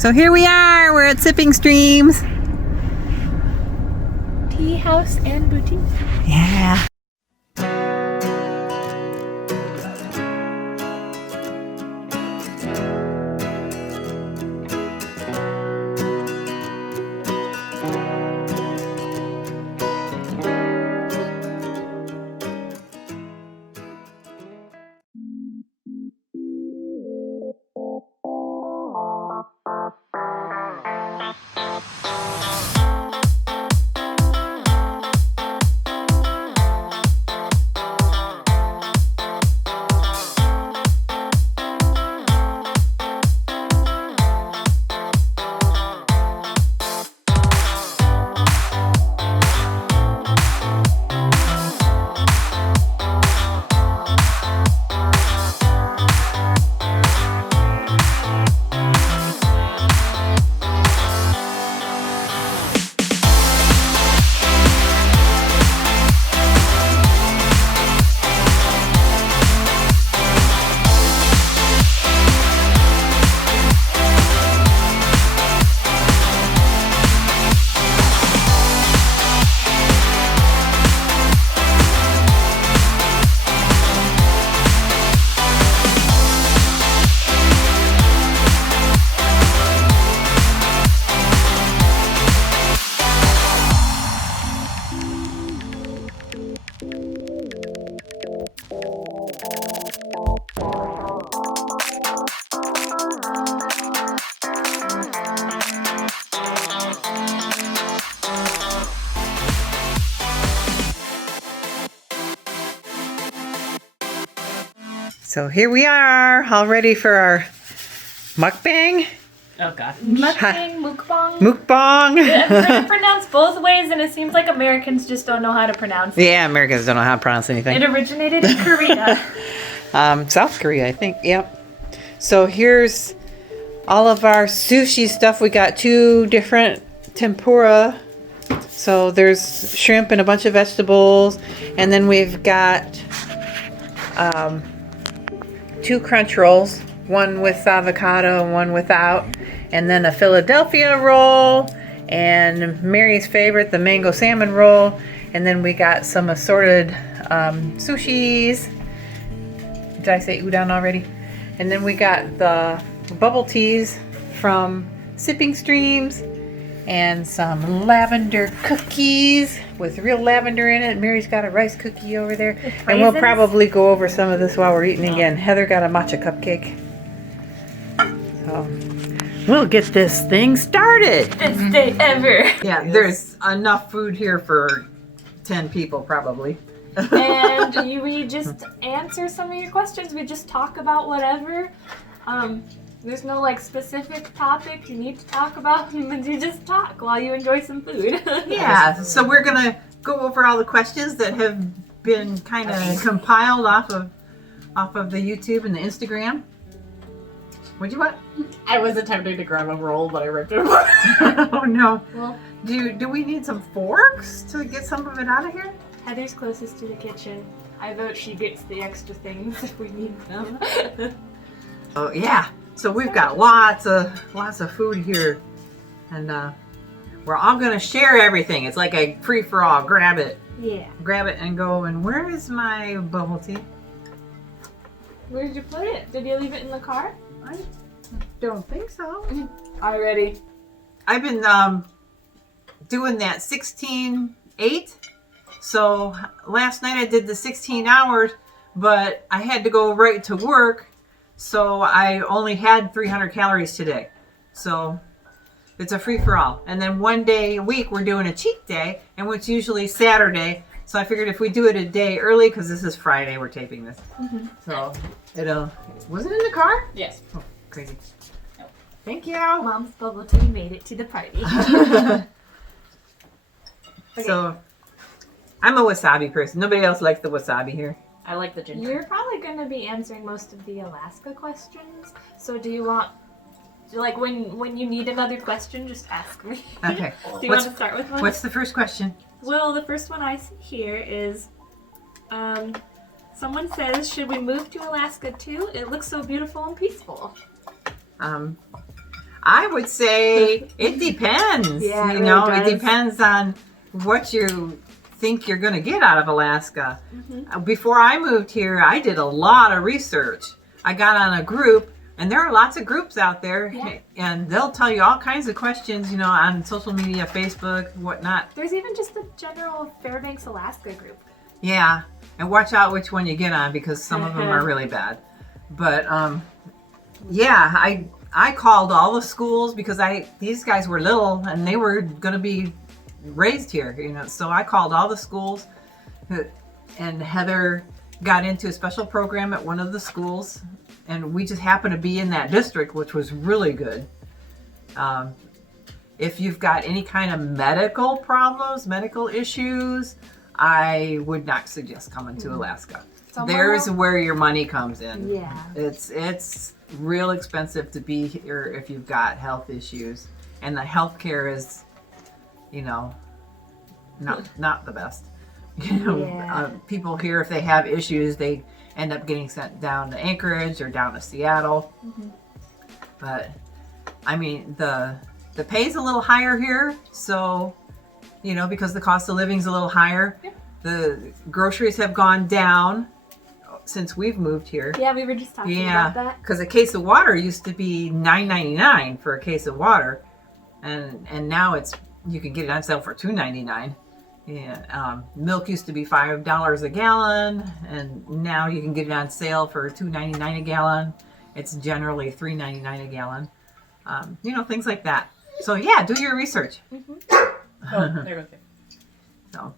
So here we are, we're at Sipping Streams. Tea house and boutique. Yeah. So here we are, all ready for our mukbang. Oh god. Mukbang. Mukbang. It's pronounced both ways, and it seems like Americans just don't know how to pronounce it. Yeah, Americans don't know how to pronounce anything. It originated in Korea. South Korea, I think. Yep. So here's all of our sushi stuff. We got 2 different tempura. So there's shrimp and a bunch of vegetables, and then we've got 2 crunch rolls, one with avocado and one without, and then a Philadelphia roll, and Mary's favorite, the mango salmon roll, and then we got some assorted sushis. Did I say udon already? And then we got the bubble teas from Sipping Streams, and some lavender cookies with real lavender in it. Mary's got a rice cookie over there. And we'll probably go over some of this while we're eating again. Heather got a matcha cupcake. So we'll get this thing started. Best day ever. Yeah, there's enough food here for 10 people probably. And we just answer some of your questions. We just talk about whatever. There's no like specific topic you need to talk about, but you just talk while you enjoy some food. Yeah, so we're gonna go over all the questions that have been kind of compiled off of the YouTube and the Instagram. What'd you want? I was attempting to grab a roll, but I ripped it apart. Oh no. Well, Do we need some forks to get some of it out of here? Heather's closest to the kitchen. I vote she gets the extra things if we need them. Oh yeah. So we've got lots of food here, and we're all gonna share everything. It's like a free for all. Grab it and go. And where is my bubble tea? Where did you put it? Did you leave it in the car? I don't think so. Already. I've been doing that 16/8. So last night I did the 16 hours, but I had to go right to work. So I only had 300 calories today. So it's a free-for-all. And then one day a week we're doing a cheat day, and it's usually Saturday. So I figured if we do it a day early, because this is Friday, we're taping this. Mm-hmm. So was it in the car? Yes. Oh, crazy. Thank you. Mom's bubble tea made it to the party. Okay. So I'm a wasabi person. Nobody else likes the wasabi here. I like the ginger. You're probably going to be answering most of the Alaska questions. So do you want, like, when you need another question, just ask me. Okay. Do you want to start with one? What's the first question? Well, the first one I see here is, someone says, should we move to Alaska too? It looks so beautiful and peaceful. I would say it depends. Yeah, it you really know, does. it depends on what you think you're going to get out of Alaska. Before I moved here, I did a lot of research. I got on a group, and there are lots of groups out there, Yeah. and they'll tell you all kinds of questions, you know, on social media, Facebook, whatnot. There's even just the general Fairbanks, Alaska group. Yeah, and watch out which one you get on because some of them are really bad. But yeah, I called all the schools because these guys were little and they were going to be raised here, you know. So I called all the schools, and Heather got into a special program at one of the schools, and we just happened to be in that district, which was really good. If you've got any kind of medical problems, medical issues, I would not suggest coming to Alaska. There's where your money comes in. Yeah. It's real expensive to be here if you've got health issues, and the healthcare is, you know, not the best. You know, Yeah. people here, if they have issues, they end up getting sent down to Anchorage or down to Seattle. But I mean, the pay's a little higher here, so you know, because the cost of living's a little higher. The groceries have gone down since we've moved here. Yeah, we were just talking about that. Because a case of water used to be $9.99 for a case of water, and now you can get it on sale for $2.99. Yeah, milk used to be $5 a gallon, and now you can get it on sale for $2.99 a gallon. It's generally $3.99 a gallon. You know, things like that. So yeah, do your research. Oh, there we go. So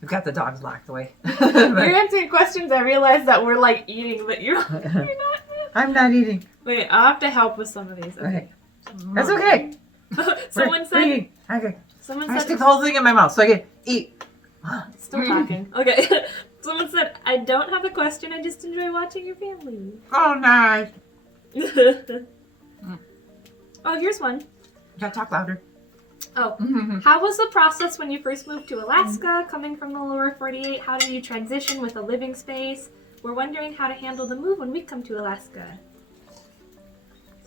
we've got the dogs locked away. You're answering questions. I realize that we're like eating, but you're not. I'm not eating. Wait, I'll have to help with some of these. Okay. That's okay. Someone We're said. eating. Okay. Someone I said. stick the whole thing in my mouth so I can eat. Still talking. Okay. Someone said, I don't have a question. I just enjoy watching your family. Oh, nice. Oh, here's one. Gotta talk louder. Oh, how was the process when you first moved to Alaska, coming from the lower 48? How did you transition with a living space? We're wondering how to handle the move when we come to Alaska.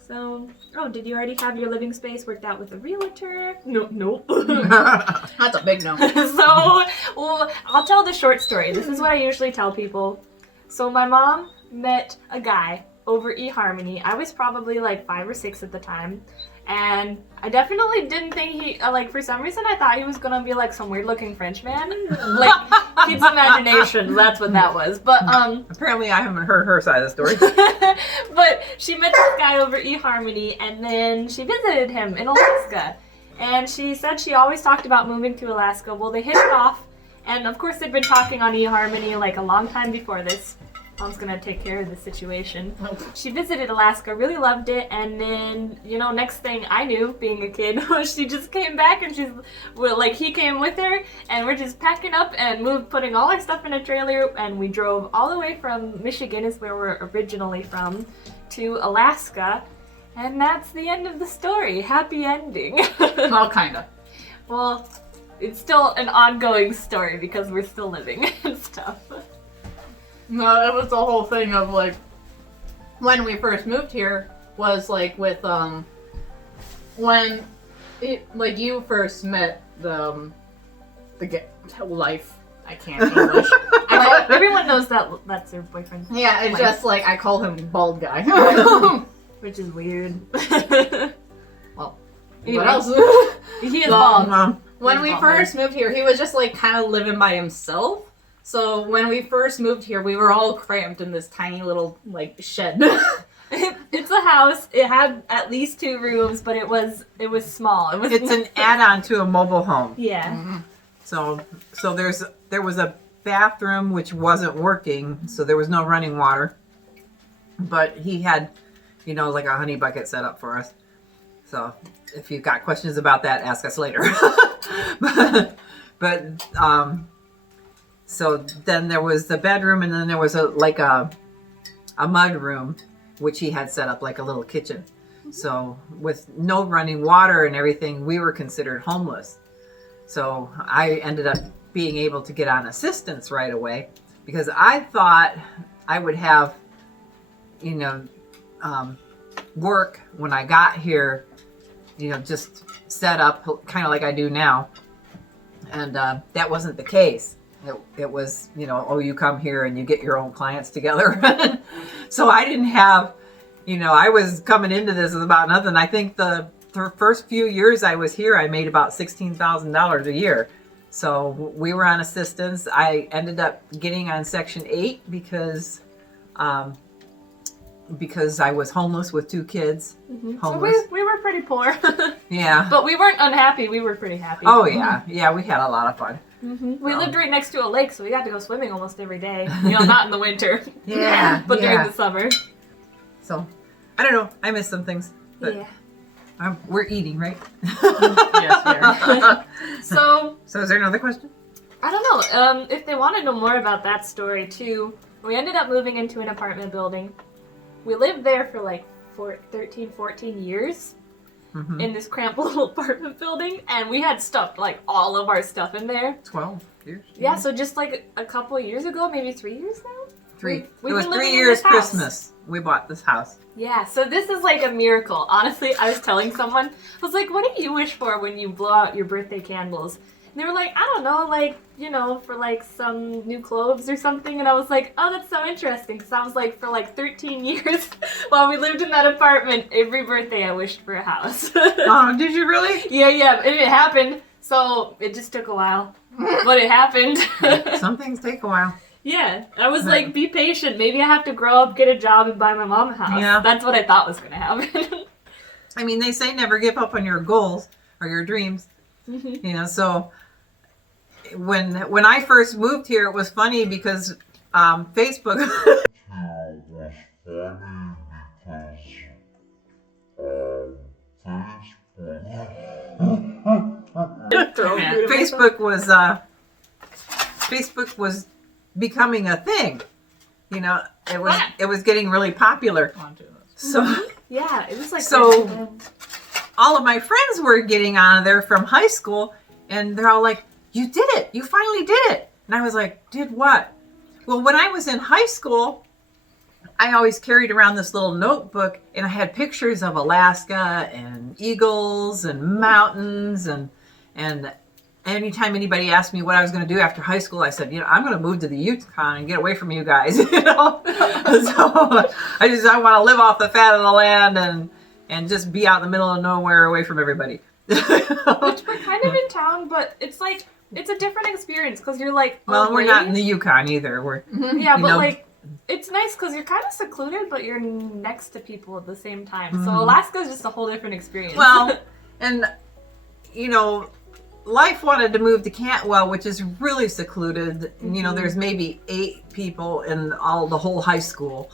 So, did you already have your living space worked out with a realtor? Nope. That's a big no. So, well, I'll tell the short story. This is what I usually tell people. So my mom met a guy over eHarmony. I was probably like 5 or 6 at the time. And I definitely didn't think he, for some reason I thought he was gonna be like some weird looking French man. Like, kids' imagination, that's what that was. But, Apparently I haven't heard her side of the story. but she met this guy over eHarmony, and then she visited him in Alaska. And she said she always talked about moving to Alaska. Well, they hit it off, and of course they'd been talking on eHarmony like a long time before this. Mom's gonna take care of the situation. She visited Alaska, really loved it, and then, next thing I knew, being a kid, she just came back and he came with her, and we're just packing up and putting all our stuff in a trailer, and we drove all the way from Michigan, is where we're originally from, to Alaska, and that's the end of the story. Happy ending. Well, kinda. Well, it's still an ongoing story because we're still living and stuff. No, it was the whole thing of like when we first moved here was like with when you first met the life. I can't English. Everyone knows that that's her boyfriend. Yeah, it's Life. just like I call him bald guy. Which is weird. Well, Anyway. what else? He is bald. When we first moved here, he was just like kind of living by himself. So when we first moved here, we were all cramped in this tiny little like shed. It's a house. It had at least 2 rooms, but it was small. It's an add-on to a mobile home. Yeah. So there was a bathroom which wasn't working, so there was no running water. But he had, like a honey bucket set up for us. So if you've got questions about that, ask us later. but so then there was the bedroom, and then there was a mud room, which he had set up like a little kitchen. So with no running water and everything, we were considered homeless. So I ended up being able to get on assistance right away because I thought I would have, work when I got here, just set up kind of like I do now. And that wasn't the case. It was, you come here and you get your own clients together. So I didn't have, I was coming into this with about nothing. I think the first few years I was here, I made about $16,000 a year. So we were on assistance. I ended up getting on Section 8 because I was homeless with 2 kids. So Homeless. we were pretty poor. Yeah. But we weren't unhappy. We were pretty happy. Oh, yeah. Yeah, we had a lot of fun. We lived right next to a lake, so we got to go swimming almost every day. Not in the winter. Yeah. But yeah. during the summer. So, I don't know. I miss some things. But Yeah. we're eating, right? Yes, we are. So, So is there another question? I don't know. If they want to know more about that story, too, we ended up moving into an apartment building. We lived there for like 13, 14 years. In this cramped little apartment building, and we had stuff, like all of our stuff in there. 12 years? Yeah, so just like a couple of years ago, maybe 3 years now? 3. We've It was been 3 living in years this house. Christmas. We bought this house. Yeah, so this is like a miracle. Honestly, I was telling someone, I was like, what do you wish for when you blow out your birthday candles? And they were like, I don't know, like, for like some new clothes or something. And I was like, oh, that's so interesting. Because I was like, for like 13 years while we lived in that apartment, every birthday I wished for a house. Oh, did you really? Yeah, and it happened. So it just took a while. But it happened. Some things take a while. Yeah, I was like, be patient. Maybe I have to grow up, get a job, and buy my mom a house. Yeah. That's what I thought was going to happen. I mean, they say never give up on your goals or your dreams. So when I first moved here, it was funny because Facebook. Facebook was becoming a thing. It was getting really popular. So Yeah, it was like... So- all of my friends were getting on there from high school, and they're all like, you did it. You finally did it. And I was like, did what? Well, when I was in high school, I always carried around this little notebook, and I had pictures of Alaska and eagles and mountains, and anytime anybody asked me what I was going to do after high school, I said, I'm going to move to the Yukon and get away from you guys. So I want to live off the fat of the land and just be out in the middle of nowhere away from everybody. Which we're kind of in town, but it's like, it's a different experience because you're like, Well, we're away. not in the Yukon either. We're Yeah, you but know. like, it's nice because you're kind of secluded, but you're next to people at the same time. So Alaska is just a whole different experience. Well, and life wanted to move to Cantwell, which is really secluded. There's maybe 8 people in the whole high school.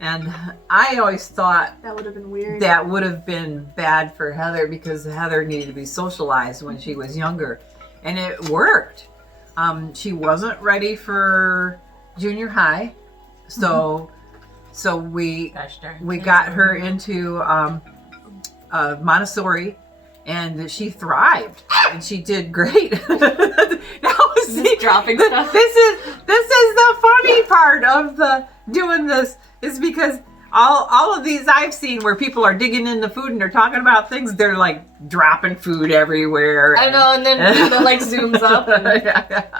And I always thought that would have been weird. that would have been bad for Heather because Heather needed to be socialized when she was younger. And it worked. She wasn't ready for junior high. So we got her into Montessori, and she thrived and she did great. Just dropping stuff. This is the funny part of the doing this is because all of these I've seen where people are digging into food and they're talking about things, they're like dropping food everywhere. I know, and then it like zooms up. And,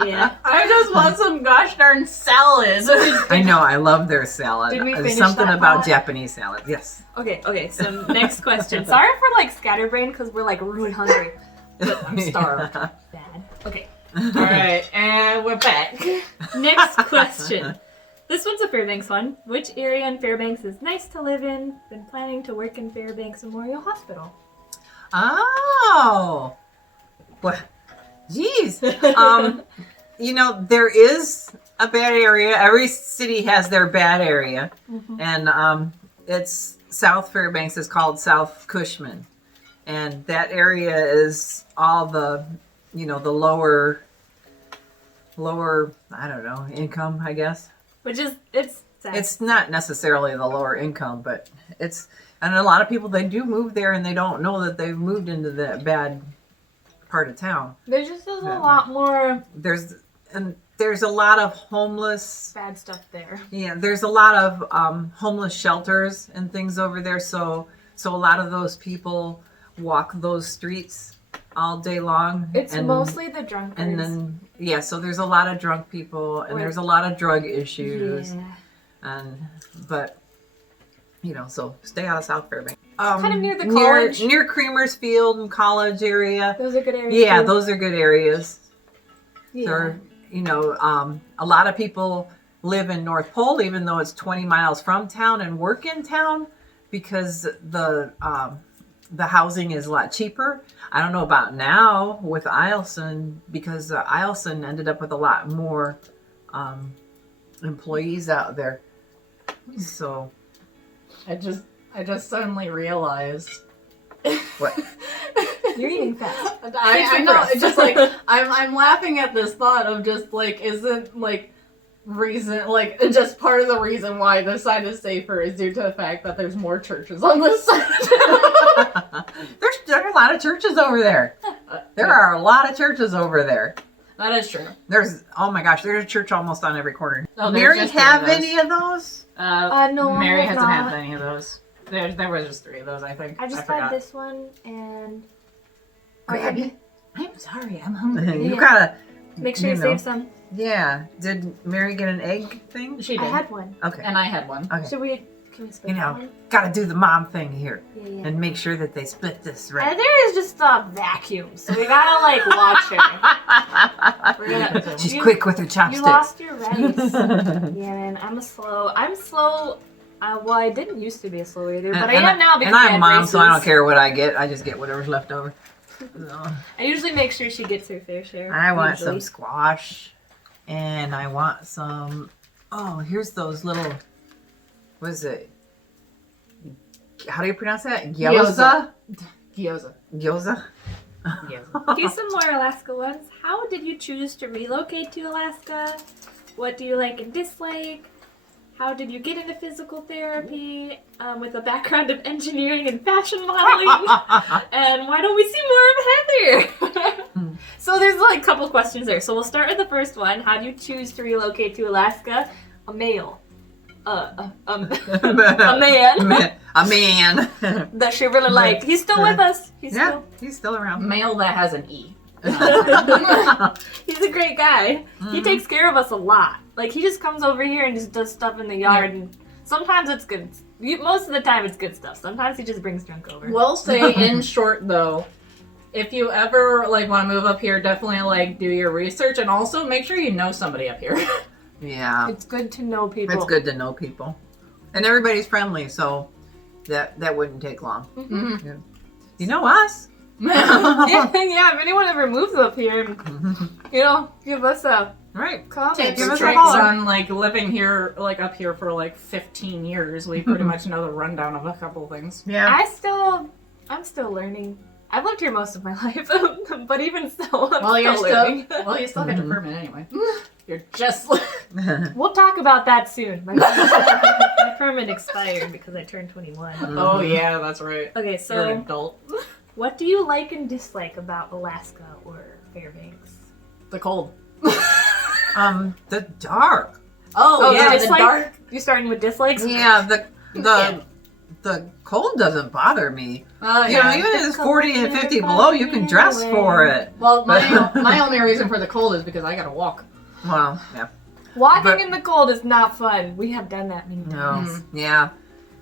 yeah. I just want some gosh darn salad. I know, I love their salad. Did we There's finish something that about thought? Japanese salad. Yes. Okay, so next question. Sorry for like scatterbrain because we're like really hungry. But I'm starved. Bad. Okay. All right, and we're back. Next question. This one's a Fairbanks one. Which area in Fairbanks is nice to live in? Been planning to work in Fairbanks Memorial Hospital. Oh. Well, geez. There is a bad area. Every city has their bad area. And it's South Fairbanks is called South Cushman. And that area is all the, the lower, I don't know, income, I guess. Which is, it's sad. It's not necessarily the lower income, but and a lot of people, they do move there and they don't know that they've moved into that bad part of town. There just is a lot more There's a lot of homeless. bad stuff there. Yeah, there's a lot of homeless shelters and things over there. So So a lot of those people walk those streets all day long. It's and, mostly the drunkards. and then yeah, so there's a lot of drunk people and there's a lot of drug issues. Yeah. But so stay out of South Fairbanks. Kind of near the college. Near Creamer's Field and College area. Those are good areas. Yeah, too. those are good areas. Yeah. So, a lot of people live in North Pole, even though it's 20 miles from town, and work in town because the housing is a lot cheaper. I don't know about now with Eielson because Eielson ended up with a lot more employees out there. So I just suddenly realized. what? You're eating fast. I know. It's just like I'm laughing at this thought of just like isn't like reason like just part of the reason why this side is safer is due to the fact that there's more churches on this side. There are a lot of churches over there. There are a lot of churches over there. That is true. There's a church almost on every corner. Oh, there's Mary just have three of those. any of those? No, I Mary have hasn't not. had any of those. There was just 3 of those, I think. I just forgot. had this one and. Grab I'm sorry, I'm hungry. You Yeah. gotta Make sure you save some. Yeah. Did Mary get an egg thing? She I did. had one. Okay. And I had one. Okay. Can we split that one? Gotta do the mom thing here Yeah, yeah. and make sure that they split this right. And there is just a vacuum, so we gotta like watch her. We're gonna, She's you- quick with her You chopsticks. lost your rice. Yeah, man, I'm slow. Well, I didn't used to be a slow eater, but I am now because and I I'm had mom, so I don't braces. care what I get. I just get whatever's left over. So, I usually make sure she gets her fair share. I want usually. some squash, and I want some. Oh, here's those little. What is it? How do you pronounce that? Gyoza. Gyoza. Gyoza. Gyoza. Here's some more Alaska ones. How did you choose to relocate to Alaska? What do you like and dislike? How did you get into physical therapy with a background of engineering and fashion modeling? And why don't we see more of Heather? So there's like a couple questions there. So we'll start with the first one. How do you choose to relocate to Alaska? A male. A man A man. that she really liked. He's still with us. Yeah, he's still around. Male that has an E. He's a great guy. He takes care of us a lot. Like, he just comes over here and just does stuff in the yard, and sometimes it's good. Most of the time it's good stuff. Sometimes he just brings junk over. Will say in short though, if you ever like want to move up here, definitely like do your research and also make sure you know somebody up here. Yeah, It's good to know people. it's good to know people, and everybody's friendly, so that wouldn't take long. Mhm. Yeah. You know us. yeah, if anyone ever moves up here, give us a Right. comment. Tips Give and us a tricks holler. on like living here, like up here for like 15 years. We pretty much know the rundown of a couple of things. Yeah. I'm still learning. I've lived here most of my life, but even so, I'm Well, still learning. you still got your permit anyway. You're just We'll talk about that soon. My permit expired because I turned 21. Oh yeah, that's right. Okay, You're an so adult. what do you like and dislike about Alaska or Fairbanks? The cold. The dark. Oh, yeah, the dislike? dark. You starting with dislikes? Yeah, the cold doesn't bother me. Oh You know, yeah. even if it's 40 and 50 below, you can dress for it. Well, my only reason for the cold is because I gotta walk. Well, yeah. Walking But- in the cold is not fun. We have done that many No. times. Yeah.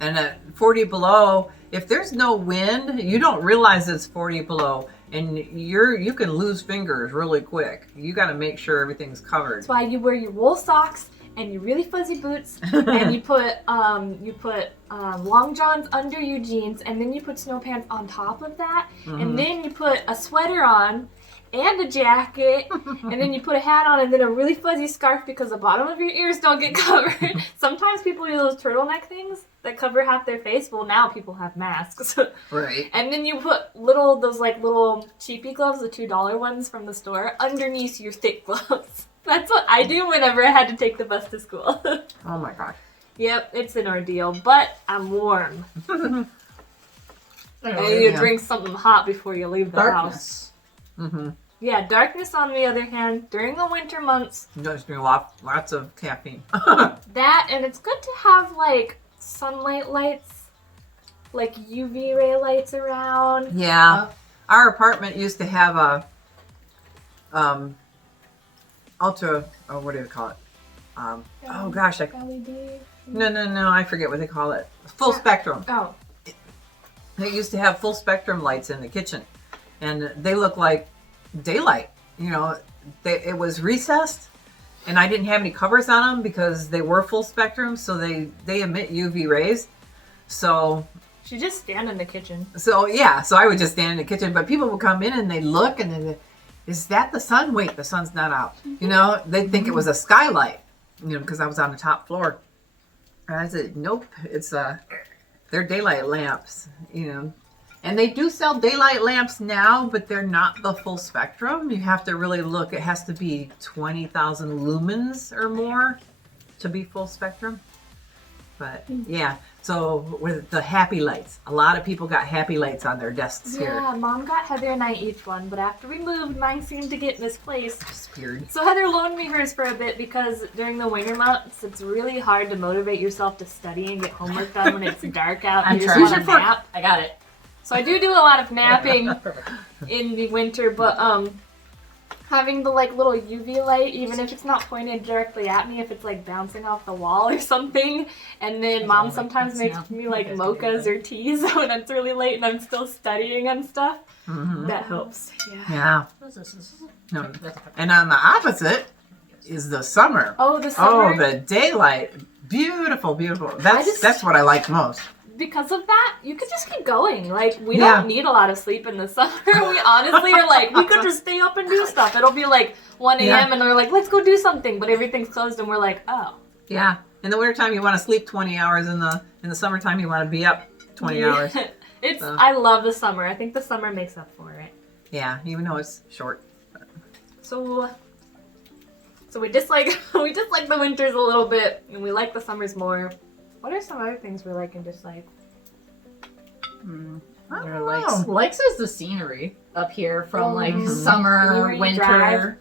And at 40 below, if there's no wind, you don't realize it's 40 below, and you can lose fingers really quick. You got to make sure everything's covered. That's why you wear your wool socks and your really fuzzy boots, and you put long johns under your jeans, and then you put snow pants on top of that, and then you put a sweater on and a jacket, and then you put a hat on, and then a really fuzzy scarf because the bottom of your ears don't get covered. Sometimes people use those turtleneck things that cover half their face. Well, now people have masks. Right. And then you put little cheapy gloves, the $2 ones from the store, underneath your thick gloves. That's what I do whenever I had to take the bus to school. Oh my gosh. Yep, it's an ordeal, but I'm warm. And you Yeah. drink something hot before you leave the house. Darkness. Yeah, darkness on the other hand, during the winter months, Just drink lots of caffeine. that, and it's good to have like sunlight lights like UV ray lights around. Yeah. Our apartment used to have a ultra, oh, what do they call it? Oh gosh, LED. no, I forget what they call it. Full spectrum. Oh, They used to have full spectrum lights in the kitchen, and they look like daylight. You know, it was recessed, and I didn't have any covers on them because they were full spectrum, so they emit UV rays. So she just stand in the kitchen. so I would just stand in the kitchen, but people would come in and they look and they, is that the sun? Wait, the sun's not out. You know, they'd think it was a skylight. You know, because I was on the top floor. And I said, nope, it's they're daylight lamps, you know. And they do sell daylight lamps now, but they're not the full spectrum. You have to really look. It has to be 20,000 lumens or more to be full spectrum. But yeah, so with the happy lights, a lot of people got happy lights on their desks here. Yeah, Mom got Heather and I each one, but after we moved, mine seemed to get misplaced. Disappeared. So Heather loaned me hers for a bit because during the winter months, it's really hard to motivate yourself to study and get homework done when it's dark out. I'm You just trying. want to nap. I got it. So I do a lot of napping Perfect. in the winter, but having the like little UV light, even if it's not pointed directly at me, if it's like bouncing off the wall or something, and then Mom sometimes makes me like mochas or teas when it's really late and I'm still studying and stuff. Mm-hmm. That helps. Yeah. Yeah. What is this? No. And on the opposite is the summer. Oh, the summer. Oh, the daylight. Beautiful, beautiful. just- That's what I like most. Because of that, you could just keep going. Like, we Yeah. don't need a lot of sleep in the summer. We honestly are like, we could just stay up and do stuff. It'll be like 1 a.m. Yeah. and they're like, let's go do something. But everything's closed and we're like, oh. Yeah. In the wintertime, you want to sleep 20 hours. In the summertime, you want to be up 20 hours. It's. So. I love the summer. I think the summer makes up for it. Yeah, even though it's short. So we dislike the winters a little bit, and we like the summers more. What are some other things we like and dislike? I Or don't likes know. likes is the scenery up here from like Mhm. summer, Anywhere you winter. drive.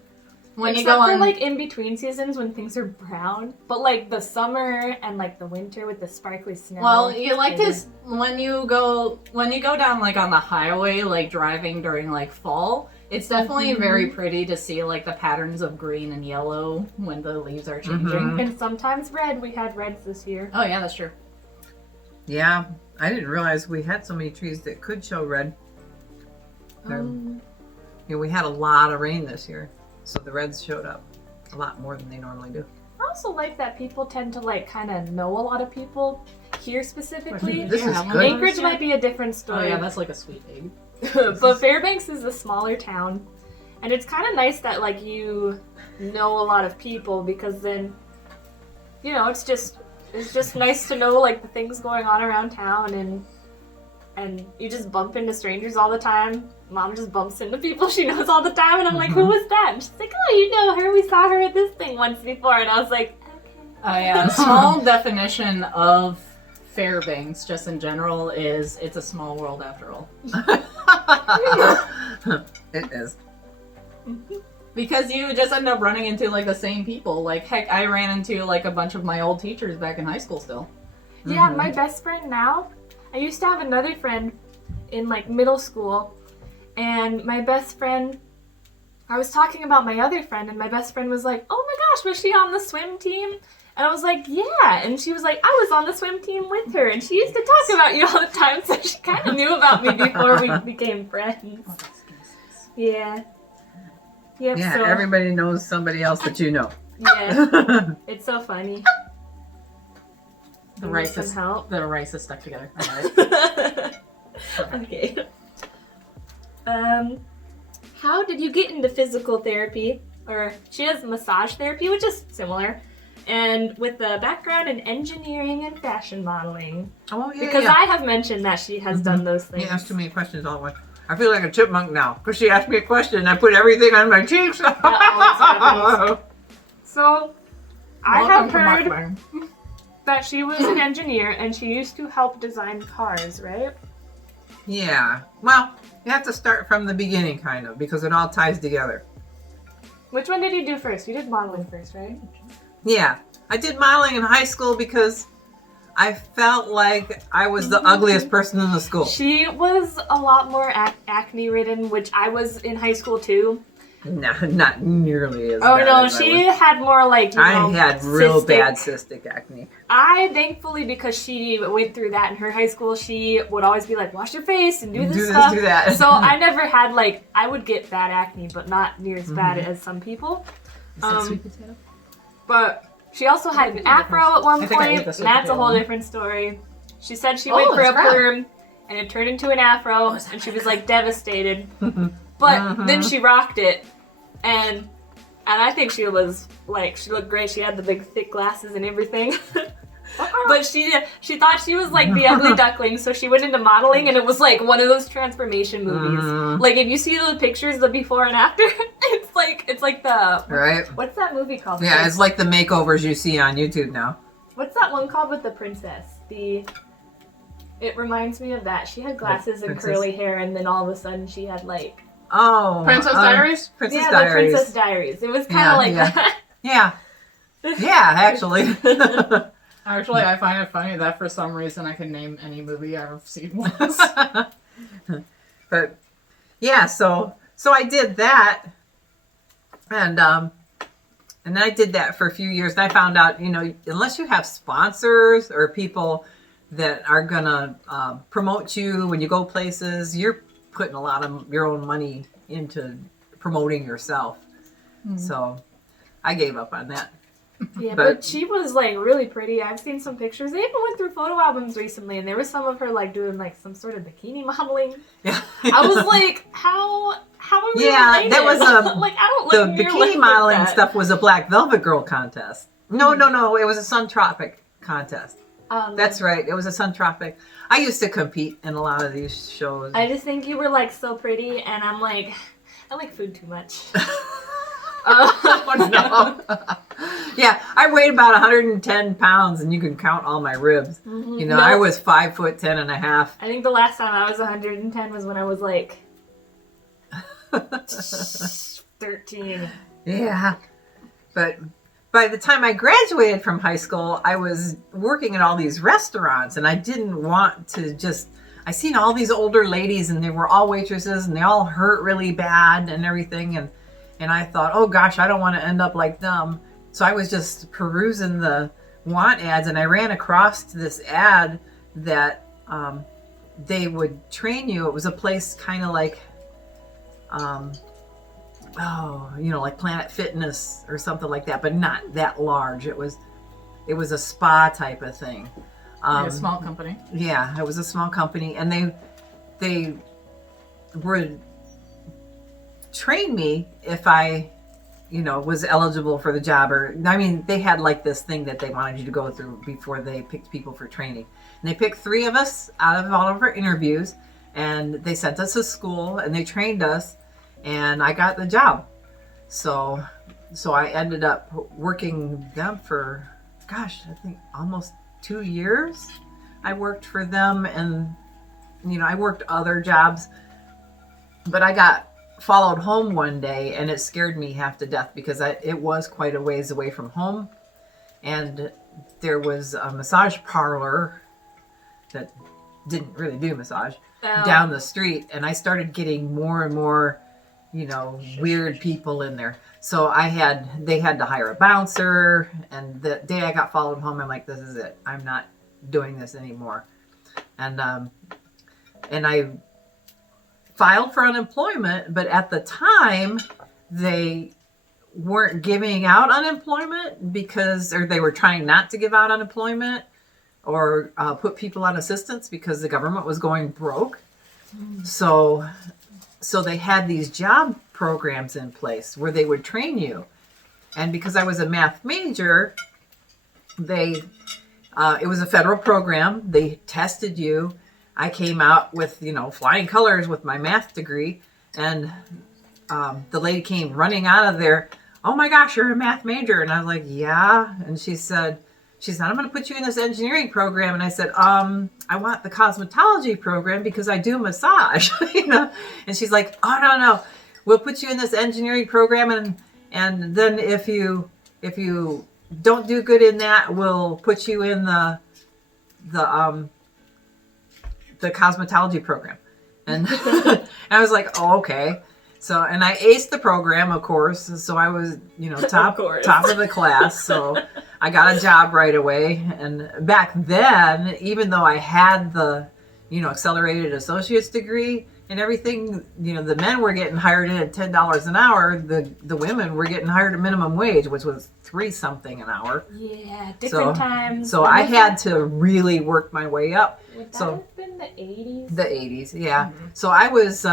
When Except you go for on like in between seasons when things are brown, but like the summer and like the winter with the sparkly snow. well, you like and- this when you go down like on the highway, like driving during like fall. It's definitely very pretty to see like the patterns of green and yellow when the leaves are changing. Mhm. and sometimes red. We had reds this year. Oh yeah, that's true. Yeah, I didn't realize we had so many trees that could show red. You know, we had a lot of rain this year, so the reds showed up a lot more than they normally do. I also like that people tend to like kind of know a lot of people here specifically. This is Yeah, good. Anchorage might be a different Oh story. yeah, that's like a sweet egg. But Fairbanks is a smaller town, and it's kind of nice that like you know a lot of people because then, you know, it's just nice to know like the things going on around town and you just bump into strangers all the time. Mom just bumps into people she knows all the time, and I'm like, who was that? And she's like, oh, you know her. We saw her at this thing once before, and I was like, okay. Oh yeah, the small definition of Fairbanks, just in general, is it's a small world after all. It is. Because you just end up running into like the same people. Like heck, I ran into like a bunch of my old teachers back in high school still. Yeah, my best friend now. I used to have another friend in like middle school, and my best friend, I was talking about my other friend, and my best friend was like, oh my gosh, was she on the swim team? And I was like, yeah. And she was like, I was on the swim team with her, and she used to talk about you all the time, so she kind of knew about me before we became friends. Yeah. Yep, Yeah, so, everybody knows somebody else that you know. yeah, it's so funny. The You need rice some is help? the rice is stuck together. I got it. Okay. How did you get into physical therapy? Or she does massage therapy, which is similar, and with a background in engineering and fashion modeling. Oh, yeah, Because yeah. I have mentioned that she has done those things. You asked too many questions all at once. I feel like a chipmunk now, because she asked me a question and I put everything on my cheeks. always happens. So, I have Welcome to heard Mukbang. that she was an engineer and she used to help design cars, right? Yeah. Well, you have to start from the beginning, kind of, because it all ties together. Which one did you do first? You did modeling first, right? Yeah. I did modeling in high school because I felt like I was the ugliest person in the school. She was a lot more acne ridden, which I was in high school too. No, not nearly as Oh bad no, as she had more like, I had real cystic. bad cystic acne. I thankfully, because she went through that in her high school, she would always be like, wash your face and do this stuff. Do that. So I never had like, I would get bad acne, but not near as bad as some people. Is that sweet potato? But she also had an afro at one I think I ate point, the and sweet that's a potato whole one. different story. She said she went for a that's right. perm, and it turned into an afro, and she was like devastated. But then she rocked it, and I think she was like, she looked great. She had the big thick glasses and everything. But she thought she was like the ugly duckling, so she went into modeling, and it was like one of those transformation movies. Like if you see the pictures, the before and after, it's like the Right? what's that movie called? Yeah, it's like the makeovers you see on YouTube now. What's that one called with the princess? It reminds me of that. She had glasses and princess? curly hair, and then all of a sudden she had like Princess Diaries? Princess the Diaries. Princess Diaries. It was kind of like that. Yeah. Yeah, actually. Actually, I find it funny that for some reason I can name any movie I've seen once. But yeah, so I did that, and I did that for a few years, and I found out, unless you have sponsors or people that are gonna promote you when you go places, you're putting a lot of your own money into promoting yourself. So I gave up on that. Yeah, But- but she was like really pretty. I've seen some pictures. They even went through photo albums recently, and there was some of her like doing like some sort of bikini modeling. Yeah. I was like, how are we Yeah, related? that was like I don't the look near bikini like modeling that. stuff was a Black Velvet Girl contest. No, it was a Sun Tropic contest. That's right. It was a Sun Tropic. I used to compete in a lot of these shows. I just think you were like so pretty, and I'm like, I like food too much. Oh, no. Yeah, I weighed about 110 pounds, and you can count all my ribs. No. I was 5'10" and a half. I think the last time I was 110 was when I was like 13. Yeah. But by the time I graduated from high school, I was working at all these restaurants, and I didn't want to just... I seen all these older ladies, and they were all waitresses, and they all hurt really bad and everything, and I thought, oh gosh, I don't want to end up like them. So I was just perusing the want ads, and I ran across this ad that they would train you. It was a place kind of like, like Planet Fitness or something like that, but not that large. It was a spa type of thing. A small company. Yeah, it was a small company, and they would train me if I, was eligible for the job. They had like this thing that they wanted you to go through before they picked people for training. And they picked 3 of us out of all of our interviews, and they sent us to school, and they trained us, and I got the job. So I ended up working them for, gosh, I think almost 2 years. I worked for them, and I worked other jobs, but I got followed home one day, and it scared me half to death because it was quite a ways away from home, and there was a massage parlor that didn't really do massage down the street, and I started getting more and more weird people in there. So they had to hire a bouncer, and the day I got followed home, I'm like, this is it. I'm not doing this anymore. And I filed for unemployment, but at the time they weren't giving out unemployment or they were trying not to give out unemployment or put people on assistance because the government was going broke. So they had these job programs in place where they would train you. And because I was a math major, it was a federal program. They tested you. I came out with, flying colors with my math degree, and the lady came running out of there. Oh my gosh, you're a math major. And I was like, yeah. And she said, I'm going to put you in this engineering program. And I said, I want the cosmetology program because I do massage, And she's like, oh, no. We'll put you in this engineering program. And then if you don't do good in that, we'll put you in the the cosmetology program. And I was like, oh, okay. So, and I aced the program, of course. So I was, top of the class. So I got a job right away. And back then, even though I had the, accelerated associate's degree and everything, the men were getting hired in at $10 an hour. The women were getting hired at minimum wage, which was $3-something an hour. Yeah, different times. So I had to really work my way up. Would that have been the 80s? The 80s, yeah. Mm-hmm. So I was,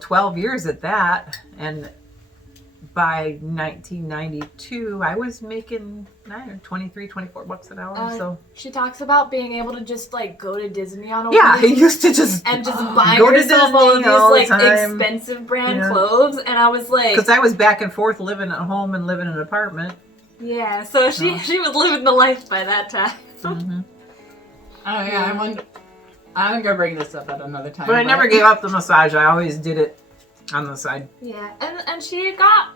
12 years at that, and by 1992, I was making $23-24 an hour. So she talks about being able to just go to Disney on a I weekend used to just and just buy go to herself all Disney all the these time. expensive brand clothes, and I was like, because I was back and forth living at home and living in an apartment. Yeah, so she was living the life by that time. Mm-hmm. Oh yeah, I'm gonna bring this up at another time. But I never gave up the massage. I always did it on the side. Yeah, and she got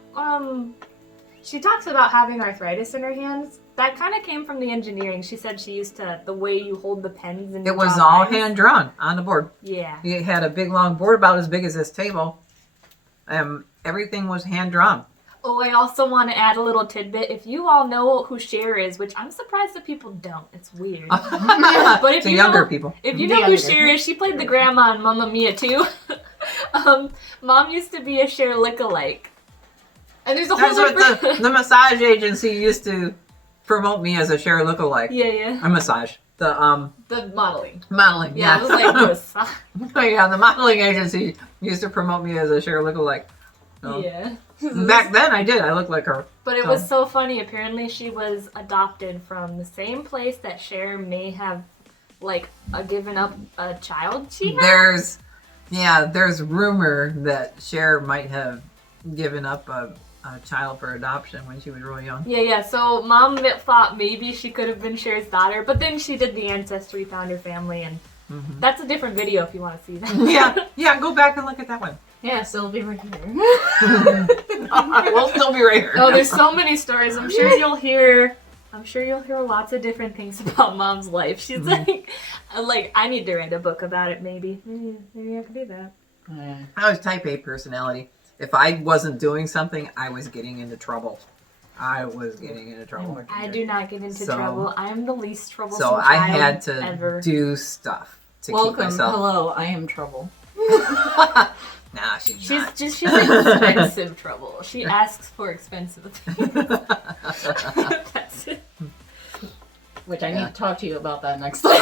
she talks about having arthritis in her hands. That kind of came from the engineering. She said she used to the way you hold the pens and it was all hand drawn on the board. Yeah, you had a big long board about as big as this table. Everything was hand drawn. Oh, I also want to add a little tidbit. If you all know who Cher is, which I'm surprised that people don't. It's weird. But if to you younger know, people. If you know who Cher is, she played the grandma in Mamma Mia too. Mom used to be a Cher lookalike. And there's a whole That's what the massage agency used to promote me as a Cher lookalike. Yeah. A massage. The modeling. Modeling, yeah. I was like, massage. Yeah, the modeling agency used to promote me as a Cher lookalike. So. Yeah. Back then I did. I looked like her. But it was so funny. Apparently she was adopted from the same place that Cher may have given up a child she had. There's rumor that Cher might have given up a child for adoption when she was really young. Yeah. So Mom thought maybe she could have been Cher's daughter, but then she did the ancestry, found her family, and that's a different video if you want to see that. Yeah. Go back and look at that one. Yeah, so it'll be right here. We'll still be right here. Oh, there's so many stories. I'm sure you'll hear lots of different things about Mom's life. She's like, I need to write a book about it. Maybe I could do that. I was type A personality. If I wasn't doing something, I was getting into trouble. I do not get into trouble. I am the least troublesome So I child had to ever. do stuff to Welcome. keep myself. Hello, I am trouble. Nah, she's not. She's expensive trouble. She asks for expensive things. That's it. Which I need to talk to you about that next time.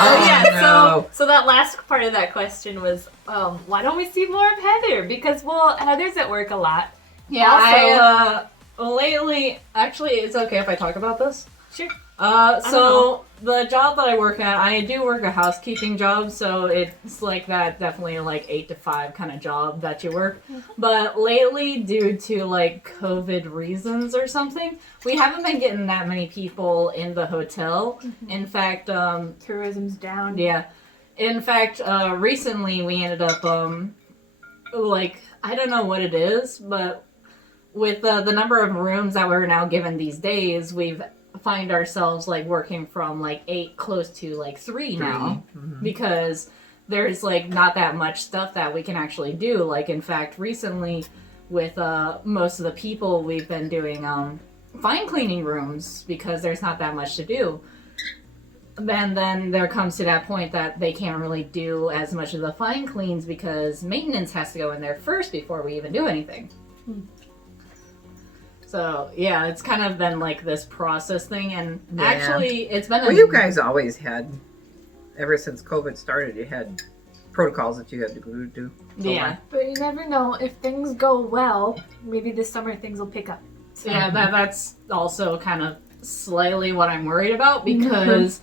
No. So that last part of that question was, why don't we see more of Heather? Because Heather's at work a lot. Yeah, lately, actually, it's okay if I talk about this. Sure. So the job that I work at, I do work a housekeeping job, so it's like that definitely 8 to 5 kind of job that you work. But lately, due to COVID reasons or something, we haven't been getting that many people in the hotel. In fact, tourism's down. Yeah. In fact, recently we ended up I don't know what it is, but with the number of rooms that we're now given these days, we've find ourselves working from 8 close to 3 now, because there's not that much stuff that we can actually do. In fact, recently with most of the people, we've been doing fine cleaning rooms because there's not that much to do. And then there comes to that point that they can't really do as much of the fine cleans because maintenance has to go in there first before we even do anything. So, yeah, it's kind of been this process thing, and actually, it's been you guys always had, ever since COVID started, you had protocols that you had to do. Yeah. But you never know. If things go well, maybe this summer things will pick up. So. Yeah, that's also kind of slightly what I'm worried about, because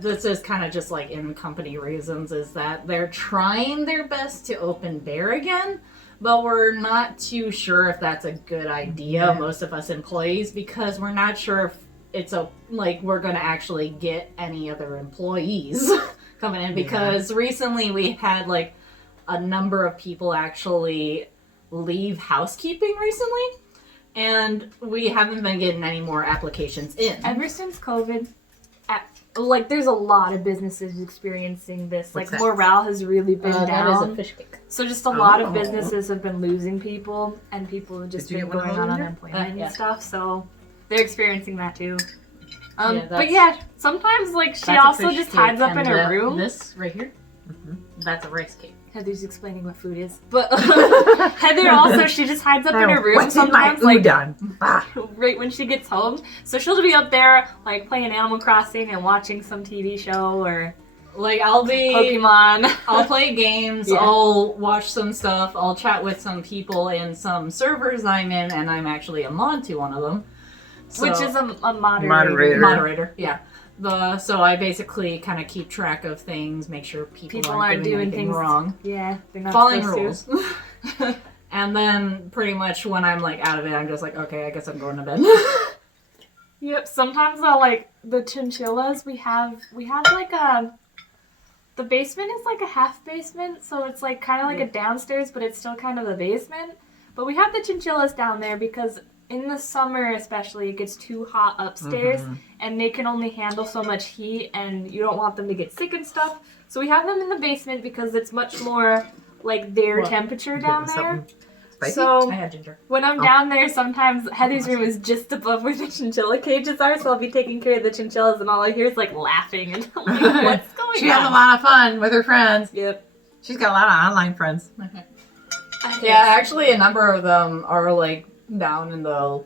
this is kind of just in company reasons, is that they're trying their best to open Bear again. But we're not too sure if that's a good idea, most of us employees, because we're not sure if it's we're going to actually get any other employees coming in. Because recently we had a number of people actually leave housekeeping recently, and we haven't been getting any more applications in. Ever since COVID, like there's a lot of businesses experiencing this. What's Like that? morale has really been That is down. a fish cake. So just a lot of Oh. businesses have been losing people, and people have just Did you been get one of going those on in there? unemployment Yeah. and stuff. So they're experiencing that too. Yeah, But that's- yeah, sometimes like she That's a also fish just cake, hides up in and her room. This right here, Mhm. that's a rice cake. Heather's explaining what food is, but Heather also she just hides up in her room What's in my sometimes, like udon? Ah. right when she gets home. So she'll be up there like playing Animal Crossing and watching some TV show or Like I'll be Pokemon. I'll play games, Yeah. I'll watch some stuff, I'll chat with some people in some servers I'm in, and I'm actually a mod to one of them. So- Which is a moderator. Moderator. moderator, yeah. So I basically kind of keep track of things, make sure people aren't doing anything things wrong. Yeah, they're not Following supposed to. rules. And then pretty much when I'm like out of it, I'm just like, okay, I guess I'm going to bed. Yep. Sometimes I'll like the chinchillas. We have like a. The basement is like a half basement, so it's like kind of like a downstairs, but it's still kind of a basement. But we have the chinchillas down there because in the summer, especially, it gets too hot upstairs, and they can only handle so much heat, and you don't want them to get sick and stuff. So we have them in the basement because it's much more like their What? temperature down Getting there. something spicy? So I had ginger. when I'm down there, sometimes Heather's room is just above where the chinchilla cages are, so I'll be taking care of the chinchillas, and all I hear is like laughing, and I'm like, what's going She on? has a lot of fun with her friends. Yep. She's got a lot of online friends. Yeah, actually, a number of them are like down in the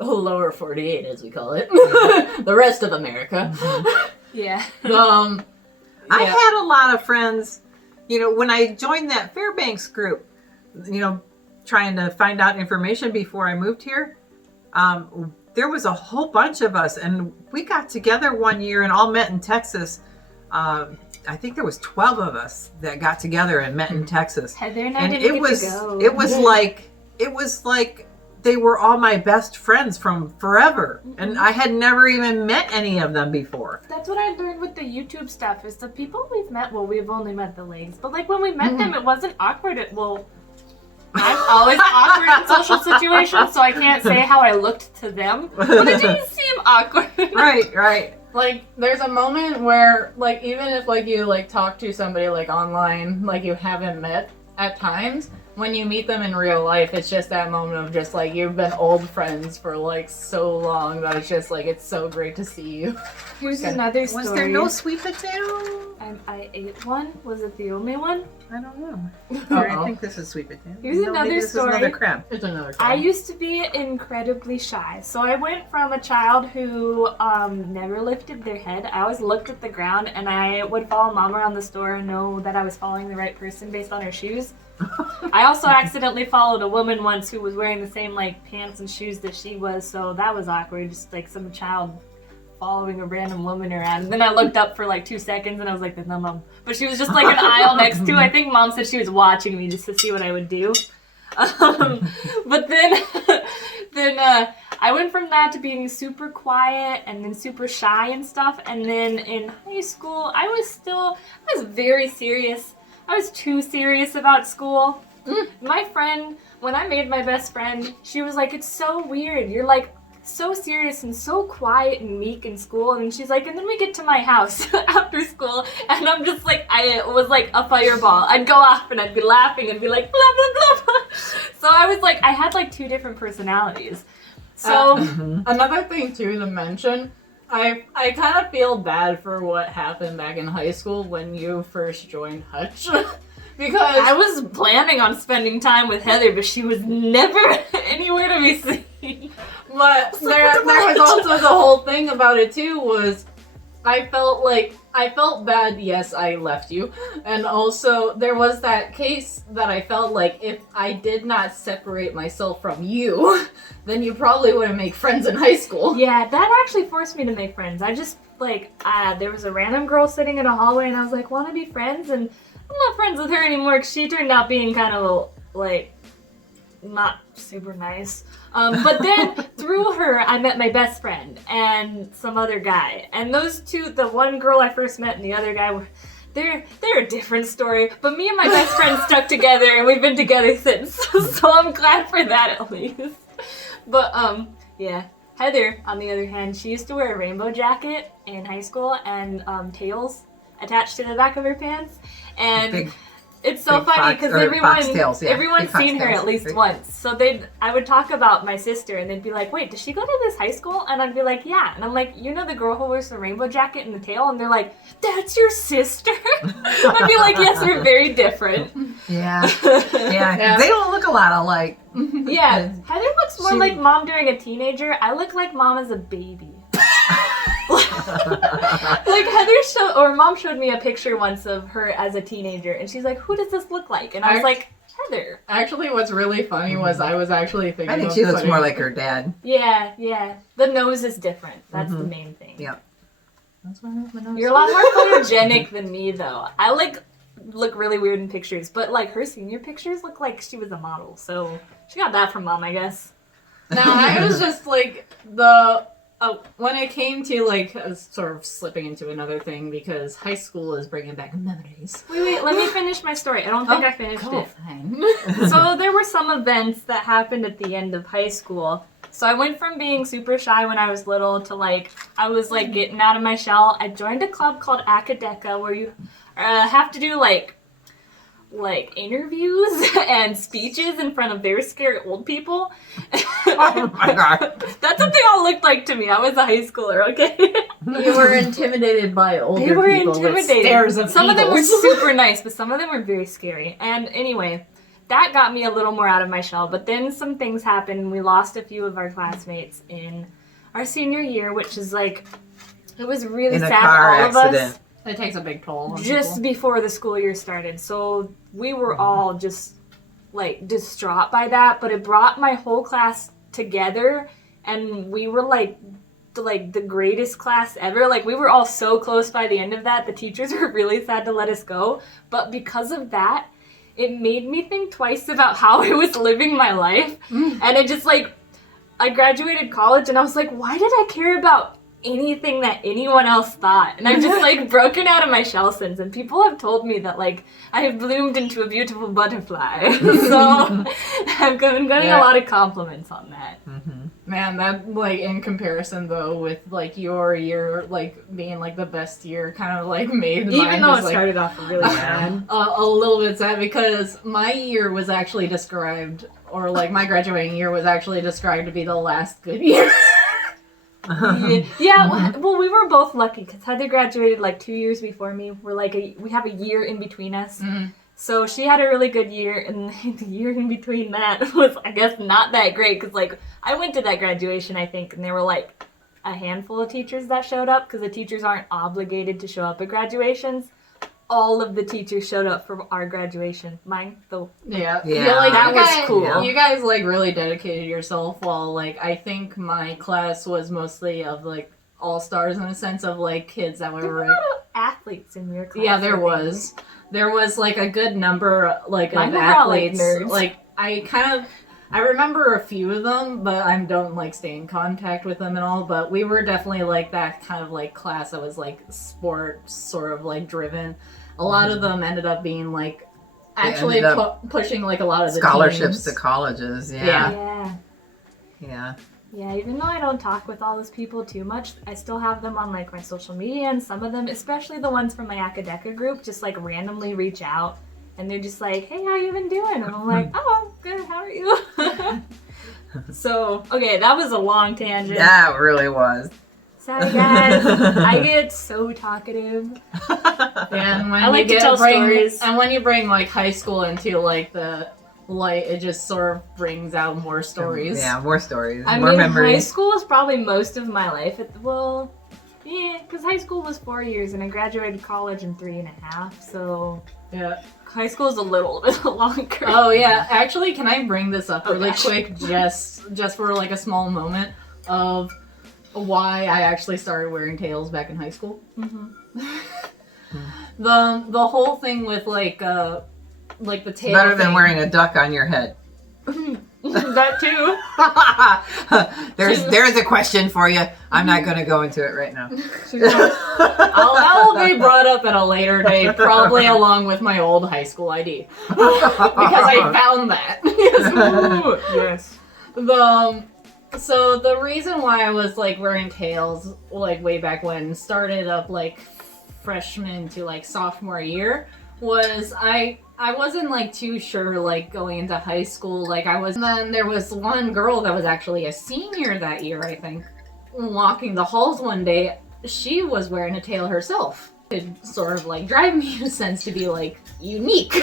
lower 48, as we call it, the rest of America. Yeah. I Yeah. had a lot of friends, when I joined that Fairbanks group, trying to find out information before I moved here. There was a whole bunch of us, and we got together one year and all met in Texas. I think there was 12 of us that got together and met in Texas. Heather and I And didn't it get was to go. it was like they were all my best friends from forever, and I had never even met any of them before. That's what I learned with the YouTube stuff, is the people we've met, well, we've only met the legs, but like when we met them, it wasn't awkward. I'm always awkward in social situations, so I can't say how I looked to them, but it didn't seem awkward. Right. Like, there's a moment where, like, even if, like, you, like, talk to somebody, like, online, like, you haven't met at times, when you meet them in real life, it's just that moment of just, like, you've been old friends for, like, so long that it's just, like, it's so great to see you. Here's Okay. another story. Was there no sweet potato? I ate one. Was it the only one? I don't know. Uh-oh. I think this is sweet potato. Here's No, another maybe this story. is another crab. It's another I thing. used to be incredibly shy. So I went from a child who never lifted their head. I always looked at the ground, and I would follow mom around the store and know that I was following the right person based on her shoes. I also accidentally followed a woman once who was wearing the same like pants and shoes that she was, so that was awkward. Just like some child following a random woman around. And then I looked up for like 2 seconds and I was like, "There's no mom." But she was just like an aisle next to. I think mom said she was watching me just to see what I would do. But then I went from that to being super quiet and then super shy and stuff. And then in high school, I was very serious. I was too serious about school. My friend, when I made my best friend, she was like, "It's so weird. You're like so serious and so quiet and meek in school." And she's like, "And then we get to my house after school," and I'm just like, I was like a fireball. I'd go off and I'd be laughing and be like, blah, blah, blah, blah. So I was like, I had like 2 different personalities. So Another thing, too, to mention, I kind of feel bad for what happened back in high school when you first joined Hutch. Because I was planning on spending time with Heather, but she was never anywhere to be seen. But there was also the whole thing about it too was I felt bad, yes, I left you. And also there was that case that I felt like if I did not separate myself from you, then you probably wouldn't make friends in high school. Yeah, that actually forced me to make friends. I just, like, there was a random girl sitting in a hallway, and I was like, "Want to be friends?" And I'm not friends with her anymore because she turned out being kind of, like, not super nice. But then through her, I met my best friend and some other guy. And those two, the one girl I first met and the other guy, they're a different story. But me and my best friend stuck together, and we've been together since. So I'm glad for that at least. But yeah, Heather, on the other hand, she used to wear a rainbow jacket in high school and tails attached to the back of her pants. And Big, it's so big funny fox- because or foxtails, yeah. everyone's Big seen her foxtails, at least right? once. So I would talk about my sister and they'd be like, wait, does she go to this high school? And I'd be like, yeah. And I'm like, you know the girl who wears the rainbow jacket and the tail? And they're like, that's your sister? I'd be like, yes, they're very different. Yeah. Yeah. They don't look a lot alike. Yeah, Heather looks more She- like mom during a teenager. I look like mom as a baby. Like mom showed me a picture once of her as a teenager, and she's like, "Who does this look like?" And I was like, "Heather." Actually, what's really funny was I was actually thinking. I think of she looks putting- more like her dad. Yeah. The nose is different. That's the main thing. Yeah. That's why I have my nose. You're a lot more photogenic than me, though. I look really weird in pictures, but like her senior pictures look like she was a model, so she got that from mom, I guess. No, I was just like when it came to like sort of slipping into another thing because high school is bringing back memories. Wait, let me finish my story. I don't think I finished it. Fine. So there were some events that happened at the end of high school. So I went from being super shy when I was little to I was getting out of my shell. I joined a club called Acadeka where you have to do like interviews and speeches in front of very scary old people. Oh my god. That's what they all looked like to me. I was a high schooler, okay? You were intimidated by older They were people with intimidating. stares of Some of them were eagles. super nice, but some of them were very scary. And anyway, that got me a little more out of my shell. But then some things happened. We lost a few of our classmates in our senior year, which is it was really In a sad car for all of accident. us. It takes a big toll on Just people. before the school year started. So we were all just distraught by that, but it brought my whole class together and we were the greatest class ever. We were all so close by the end of that. The teachers were really sad to let us go, but because of that, it made me think twice about how I was living my life. And it just I graduated college and I was like, why did I care about anything that anyone else thought? And I've just broken out of my shell since, and people have told me that I have bloomed into a beautiful butterfly. So I've been getting a lot of compliments on that. Man, that in comparison though with your year being the best year kind of made Even mine though it just, started off really bad. a little bit sad because my year was actually described, or my graduating year was actually described to be the last good year. Yeah, well, we were both lucky because Heather graduated 2 years before me. We're we have a year in between us. So she had a really good year, and the year in between that was, I guess, not that great because I went to that graduation, I think, and there were a handful of teachers that showed up because the teachers aren't obligated to show up at graduations. All of the teachers showed up for our graduation. Mine, though. Yeah. Yeah. That was cool. Yeah. You guys really dedicated yourself while I think my class was mostly of all-stars in the sense of There kids that were were a lot of athletes in your class. yeah, there I think. was. There was a good number of Mine were all, athletes. nerds. I remember a few of them, but I don't stay in contact with them and all. But we were definitely that kind of class that was sports sort of driven. A lot of them ended up being actually ended up pushing a lot of the Scholarships teams. to colleges. Yeah. Yeah. Yeah. Yeah, even though I don't talk with all those people too much, I still have them on my social media, and some of them, especially the ones from my Acadeka group, just randomly reach out, and they're just like, "Hey, how you been doing?" And I'm like, "Oh, good. How are you?" So, okay, that was a long tangent. That really was. Sorry, guys. I get so talkative. Yeah, and when I like you to tell bring, stories. And when you bring high school into the light, it just sort of brings out more stories. Yeah, more stories, I more mean, memories. high school is probably most of my life. Yeah, because high school was 4 years, and I graduated college in 3.5. So Yeah. high school is a little bit longer. Oh yeah. Actually, can I bring this up really gosh. quick, just for a small moment of why I actually started wearing tails back in high school? The whole thing with the tail. Better than thing. wearing a duck on your head. That too. There's a question for you. I'm not going to go into it right now. That will be brought up at a later date, probably along with my old high school ID, because I found that. Ooh, yes. So the reason why I was like wearing tails like way back when started up like freshman to like sophomore year was I wasn't like too sure like going into high school like I was. And then there was one girl that was actually a senior that year, I think, walking the halls one day. She was wearing a tail herself. It sort of like drive me in a sense to be like unique.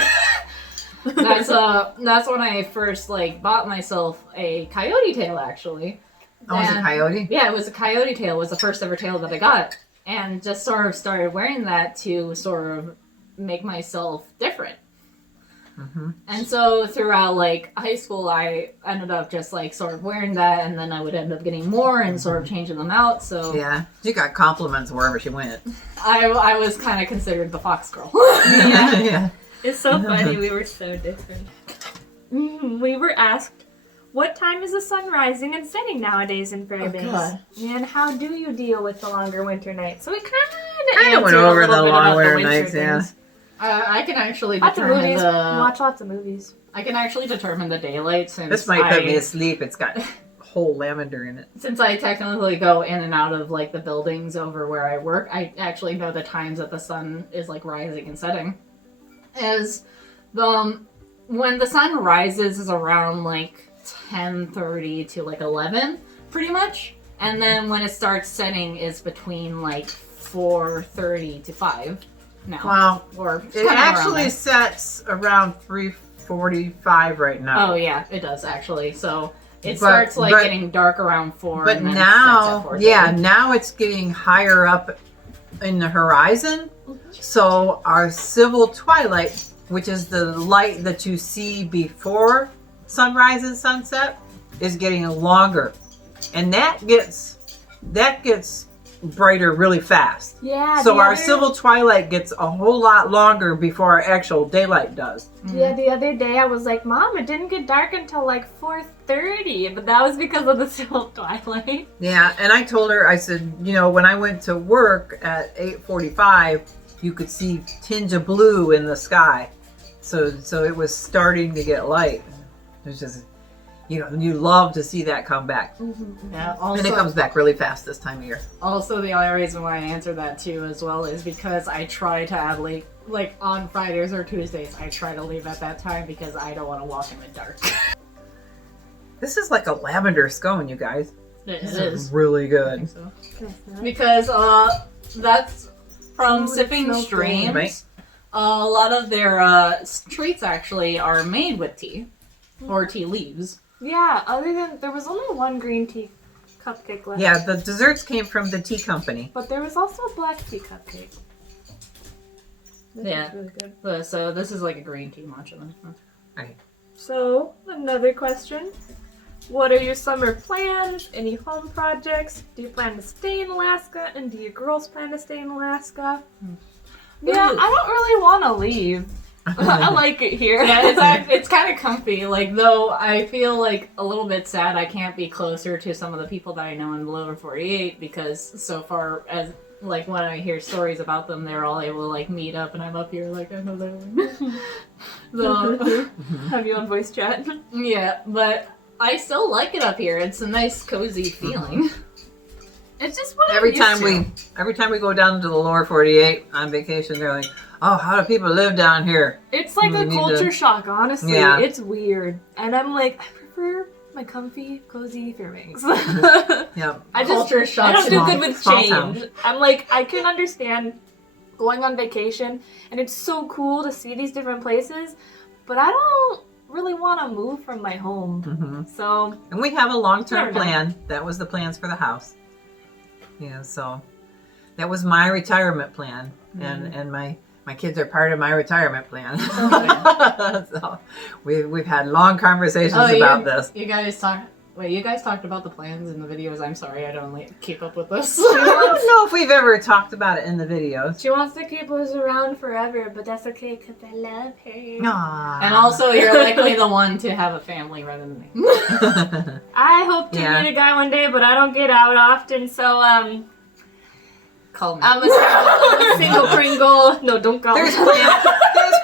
That's when I first like bought myself a coyote tail actually. Oh, was it coyote? Yeah, it was a coyote tail. It was the first ever tail that I got, and just sort of started wearing that to sort of make myself different. Mm-hmm. And so throughout like high school, I ended up just like sort of wearing that, and then I would end up getting more and sort of changing them out. So Yeah, she got compliments wherever she went. I was kind of considered the fox girl. Yeah. Yeah. It's so funny. We were so different. We were asked, what time is the sun rising and setting nowadays in Fairbanks? God. And how do you deal with the longer winter nights? So we kind Kinda of went over the long winter nights, yeah. I can actually Lots of determine movies. the. Watch lots of movies. I can actually determine the daylight since This might put me I- to sleep. It's got whole lavender in it. Since I technically go in and out of like the buildings over where I work, I actually know the times that the sun is like rising and setting. As when the sun rises is around like 10:30 to like 11, pretty much, and then when it starts setting is between like 4:30 to 5. Now, Wow. or It kinda around actually there. sets around 3:45 right now. Oh yeah, it does actually. So it But- starts like but- getting dark around 4. But and then now, it sets at 4:30. yeah, now it's getting higher up in the horizon. So our civil twilight, which is the light that you see before sunrise and sunset, is getting longer, and that gets brighter really fast. Yeah. So the our other- civil twilight gets a whole lot longer before our actual daylight does. Yeah, the other day I was like, Mom, it didn't get dark until like 4:30, but that was because of the civil twilight. Yeah, and I told her, I said, you know, when I went to work at 8:45, you could see tinge of blue in the sky. So it was starting to get light. It was just, you know, you love to see that come back. Yeah, And it comes back really fast this time of year. Also, the only reason why I answer that too as well is because I try to have like on Fridays or Tuesdays, I try to leave at that time because I don't want to walk in the dark. This is like a lavender scone, you guys. It This is. really good. So. Because that's from Ooh, Sipping that's so Streams. Right. A lot of their treats actually are made with tea or tea leaves. Yeah, other than there was only one green tea cupcake left. Yeah, the desserts came from the tea company. But there was also a black tea cupcake. This Yeah. is really good. So this is like a green tea matcha. Then. So, another question. What are your summer plans? Any home projects? Do you plan to stay in Alaska? And do your girls plan to stay in Alaska? Yeah, I don't really want to leave. I like it here. Yeah, it's kind of comfy. Like, though I feel like a little bit sad I can't be closer to some of the people that I know in the lower 48 because so far as like when I hear stories about them, they're all able to like meet up, and I'm up here like I know them. So Have you on voice chat? yeah, but I still like it up here. It's a nice cozy feeling. It's just what Every I'm used time to. we go down to the lower 48 on vacation, they're like, "Oh, how do people live down here?" It's like We a need culture to- shock, honestly. Yeah. It's weird. And I'm like, I prefer my comfy, cozy Fairbanks. Yeah. I Culture just, shock, I don't small- do good with small change. town. I'm like, I can understand going on vacation, and it's so cool to see these different places, but I don't really want to move from my home. hmm So, And we have a long-term Fair enough. plan. That was the plans for the house. Yeah, so that was my retirement plan, and my kids are part of my retirement plan. So we've had long conversations about this. You guys talked about the plans in the videos. I'm sorry, I don't keep up with this. I don't know if we've ever talked about it in the videos. she wants to keep us around forever, but that's okay because I love her. Aww. And also, you're likely the one to have a family rather than me. I hope to Yeah. meet a guy one day, but I don't get out often, so Call me. I'm a single Pringle. No, don't call there's me.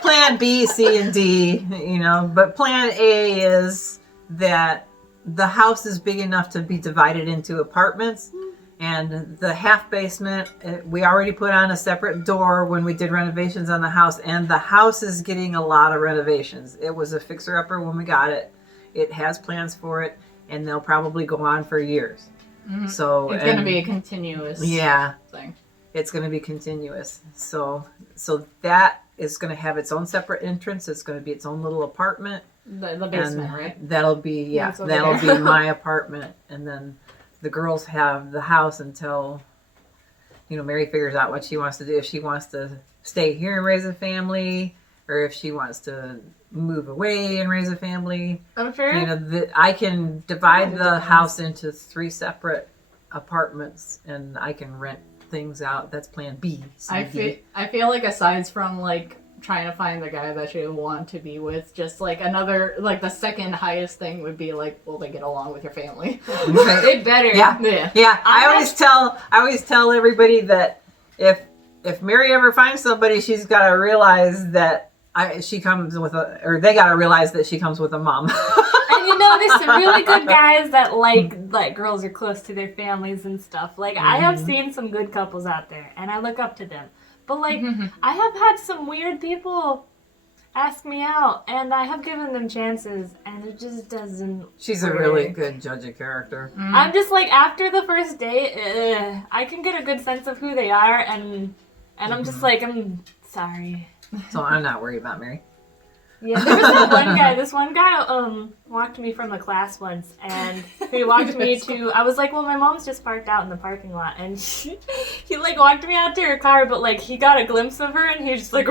plan B, C, and D, you know, but plan A is that the house is big enough to be divided into apartments. And the half basement, we already put on a separate door when we did renovations on the house. And the house is getting a lot of renovations. It was a fixer-upper when we got it. It has plans for it, and they'll probably go on for years. So It's going to be a continuous thing. It's going to be continuous. So that is going to have its own separate entrance. It's going to be its own little apartment. The basement, And right? that'll be, That's over that'll there. be my apartment. And then the girls have the house until, Mary figures out what she wants to do. If she wants to stay here and raise a family, or if she wants to move away and raise a family. Fair. I can divide the house into 3 separate apartments, and I can rent things out. That's plan B. I feel like aside from like trying to find the guy that you want to be with, just like another, like the second highest thing would be like, will they get along with your family? They better. Yeah. I always tell everybody that if Mary ever finds somebody, she's got to realize that she comes with or they got to realize that she comes with a mom. And there's some really good guys that like girls are close to their families and stuff. Like, I have seen some good couples out there, and I look up to them. But, like, I have had some weird people ask me out, and I have given them chances, and it just doesn't She's work. a really good judge of character. I'm just like, after the first date, I can get a good sense of who they are, and I'm just like, I'm sorry. So I'm not worried about Mary. Yeah, there was this one guy walked me from a class once, and he walked me to, I was like, well, my mom's just parked out in the parking lot, and he like walked me out to her car, but like he got a glimpse of her, and he just like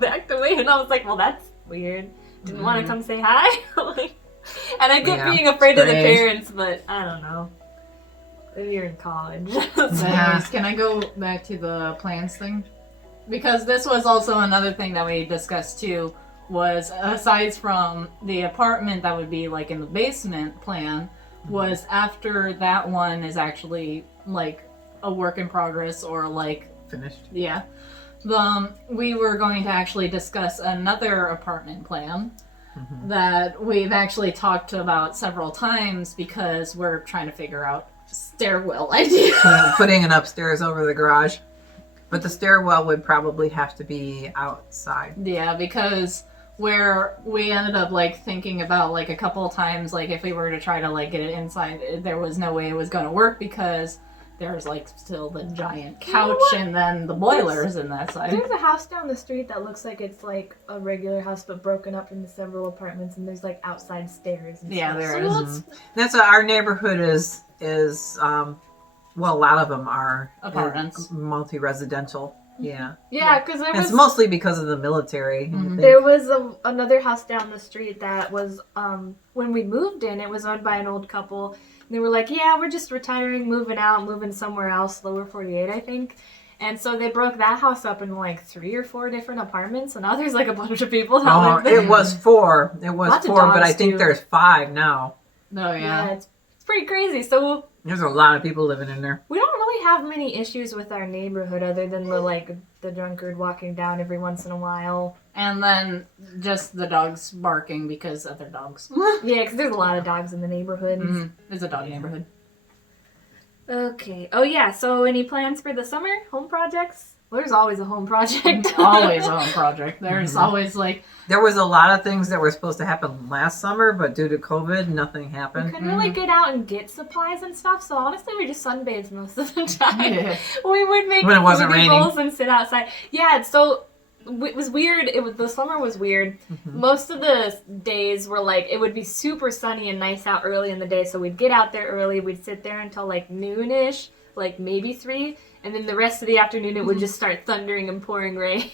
backed away, and I was like, well, that's weird. Didn't want to come say hi. And I get being afraid of the parents, but I don't know. You're in college. Anyways, can I go back to the plans thing? Because this was also another thing that we discussed too, was aside from the apartment that would be like in the basement plan, was after that one is actually like a work in progress or like Finished. Yeah. We were going to actually discuss another apartment plan that we've actually talked about several times because we're trying to figure out stairwell idea. Putting an upstairs over the garage. But the stairwell would probably have to be outside. Yeah, because where we ended up like thinking about like a couple of times, like if we were to try to like get it inside, there was no way it was going to work because there's like still the giant couch and then the boilers in that side. There's a house down the street that looks like it's like a regular house but broken up into several apartments, and there's like outside stairs and Yeah, stuff. there is. That's what our neighborhood is well, a lot of them are Apartments. Multi-residential. Yeah. Yeah, because It's mostly because of the military. I think. there was another house down the street that was, when we moved in, it was owned by an old couple. They were like, yeah, we're just retiring, moving out, moving somewhere else, lower 48, I think. And so they broke that house up in like 3 or 4 different apartments, and now there's like a bunch of people that live there. It was 4. It was Lots of 4, but I dogs, think too. there's 5 now. Oh, yeah. It's pretty crazy. So There's a lot of people living in there. we don't really have many issues with our neighborhood other than the drunkard walking down every once in a while. And then just the dogs barking because other dogs. Yeah, because there's a lot of dogs in the neighborhood. It's a dog neighborhood. Okay. Oh, yeah. So any plans for the summer? Home projects? Well, there's always a home project. Always a home project. There's always like... There was a lot of things that were supposed to happen last summer, but due to COVID, nothing We happened. couldn't really get out and get supplies and stuff, so honestly, we just sunbathed most of the time. Yeah. We would make When it wasn't smoothie raining. bowls and sit outside. Yeah, so it was weird. The summer was weird. Most of the days were like, it would be super sunny and nice out early in the day, so we'd get out there early. We'd sit there until like noonish, like maybe 3, and then the rest of the afternoon it would just start thundering and pouring rain.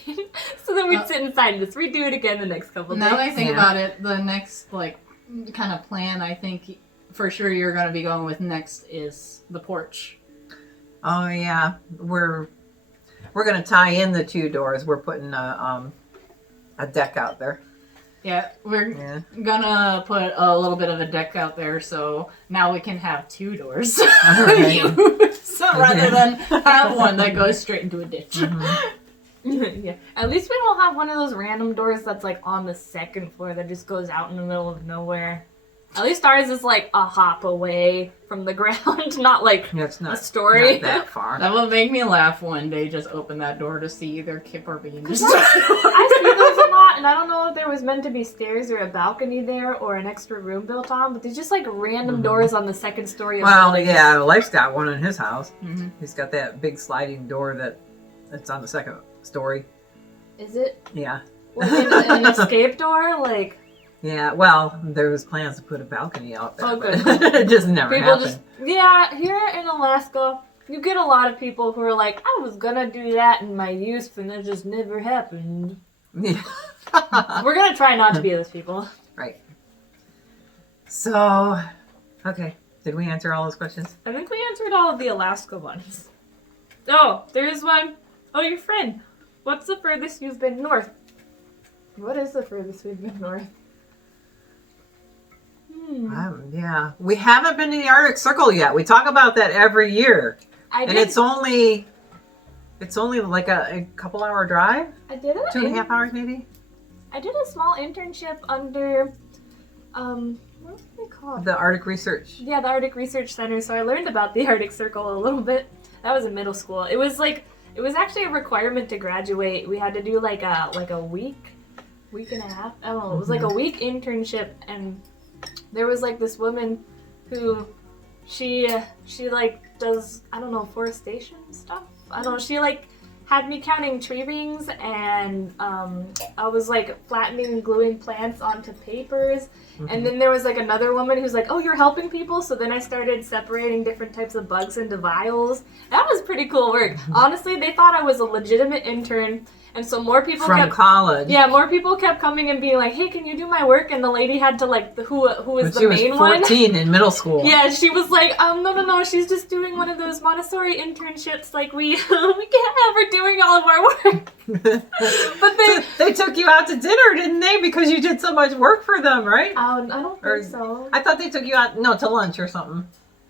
So then we'd sit inside and just redo it again the next couple days. Now that I think Yeah. about it, the next like kind of plan I think for sure you're going to be going with next is the porch. Oh yeah, we're gonna tie in the 2 doors. We're putting a deck out there. Yeah, we're Yeah. gonna put a little bit of a deck out there so now we can have 2 doors. Right. So rather than have one that goes straight into a ditch. Yeah. At least we don't have one of those random doors that's like on the second floor that just goes out in the middle of nowhere. At least ours is like a hop away from the ground, not like Yeah, it's not a story. not that far. That would make me laugh one day. Just open that door to see either Kip or Bean. I see those a lot, and I don't know if there was meant to be stairs or a balcony there or an extra room built on, but there's just like random doors on the second story of Well, buildings. yeah, Life's got one in his house. Mhm. He's got that big sliding door that's on the second story. Is it Yeah. like an escape door? Like Yeah, well, there was plans to put a balcony out there, Oh, but good. it just never people happened. here in Alaska, you get a lot of people who are like, I was gonna do that in my youth, and it just never happened. Yeah. We're gonna try not to be those people. Right. So, okay. Did we answer all those questions? I think we answered all of the Alaska ones. Oh, there's one. Oh, your friend. What's the furthest you've been north? What is the furthest we've been north? Yeah. We haven't been to the Arctic Circle yet. We talk about that every year. I And did. it's only like a couple hour drive? I did it. 2.5 hours maybe? I did a small internship under, what was it called? The Arctic Research. Yeah, the Arctic Research Center. So I learned about the Arctic Circle a little bit. That was in middle school. It was actually a requirement to graduate. We had to do like a week and a half. I don't know. It was like a week internship, and there was like this woman who she like does, I don't know, forestation stuff. I don't know. She like had me counting tree rings, and I was like flattening and gluing plants onto papers. And then there was like another woman who's like, oh, you're helping people? So then I started separating different types of bugs into vials. That was pretty cool work. Honestly, they thought I was a legitimate intern. And so more people From kept college. Yeah, more people kept coming and being like, hey, can you do my work? And the lady had to like, who was When the she was main one? 14 in middle school. Yeah, she was like, no, she's just doing one of those Montessori internships. Like, we can't have her doing all of our work. But they took you out to dinner, didn't they? Because you did so much work for them, right? I don't Or- think so. I thought they took you out, to lunch or something.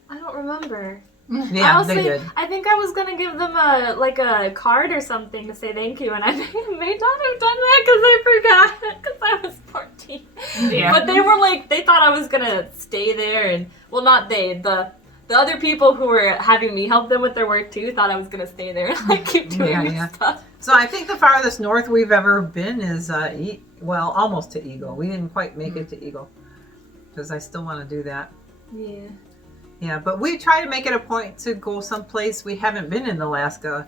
I don't remember. Yeah, Honestly, they did. I think I was gonna give them a card or something to say thank you, and I may not have done that because I forgot because I was 14. Yeah. But they were like, they thought I was gonna stay there, and well, not they, the other people who were having me help them with their work too thought I was gonna stay there and like keep doing Yeah. stuff. So I think the farthest north we've ever been is, almost to Eagle. We didn't quite make it to Eagle because I still want to do that. Yeah. Yeah, but we try to make it a point to go someplace we haven't been in Alaska.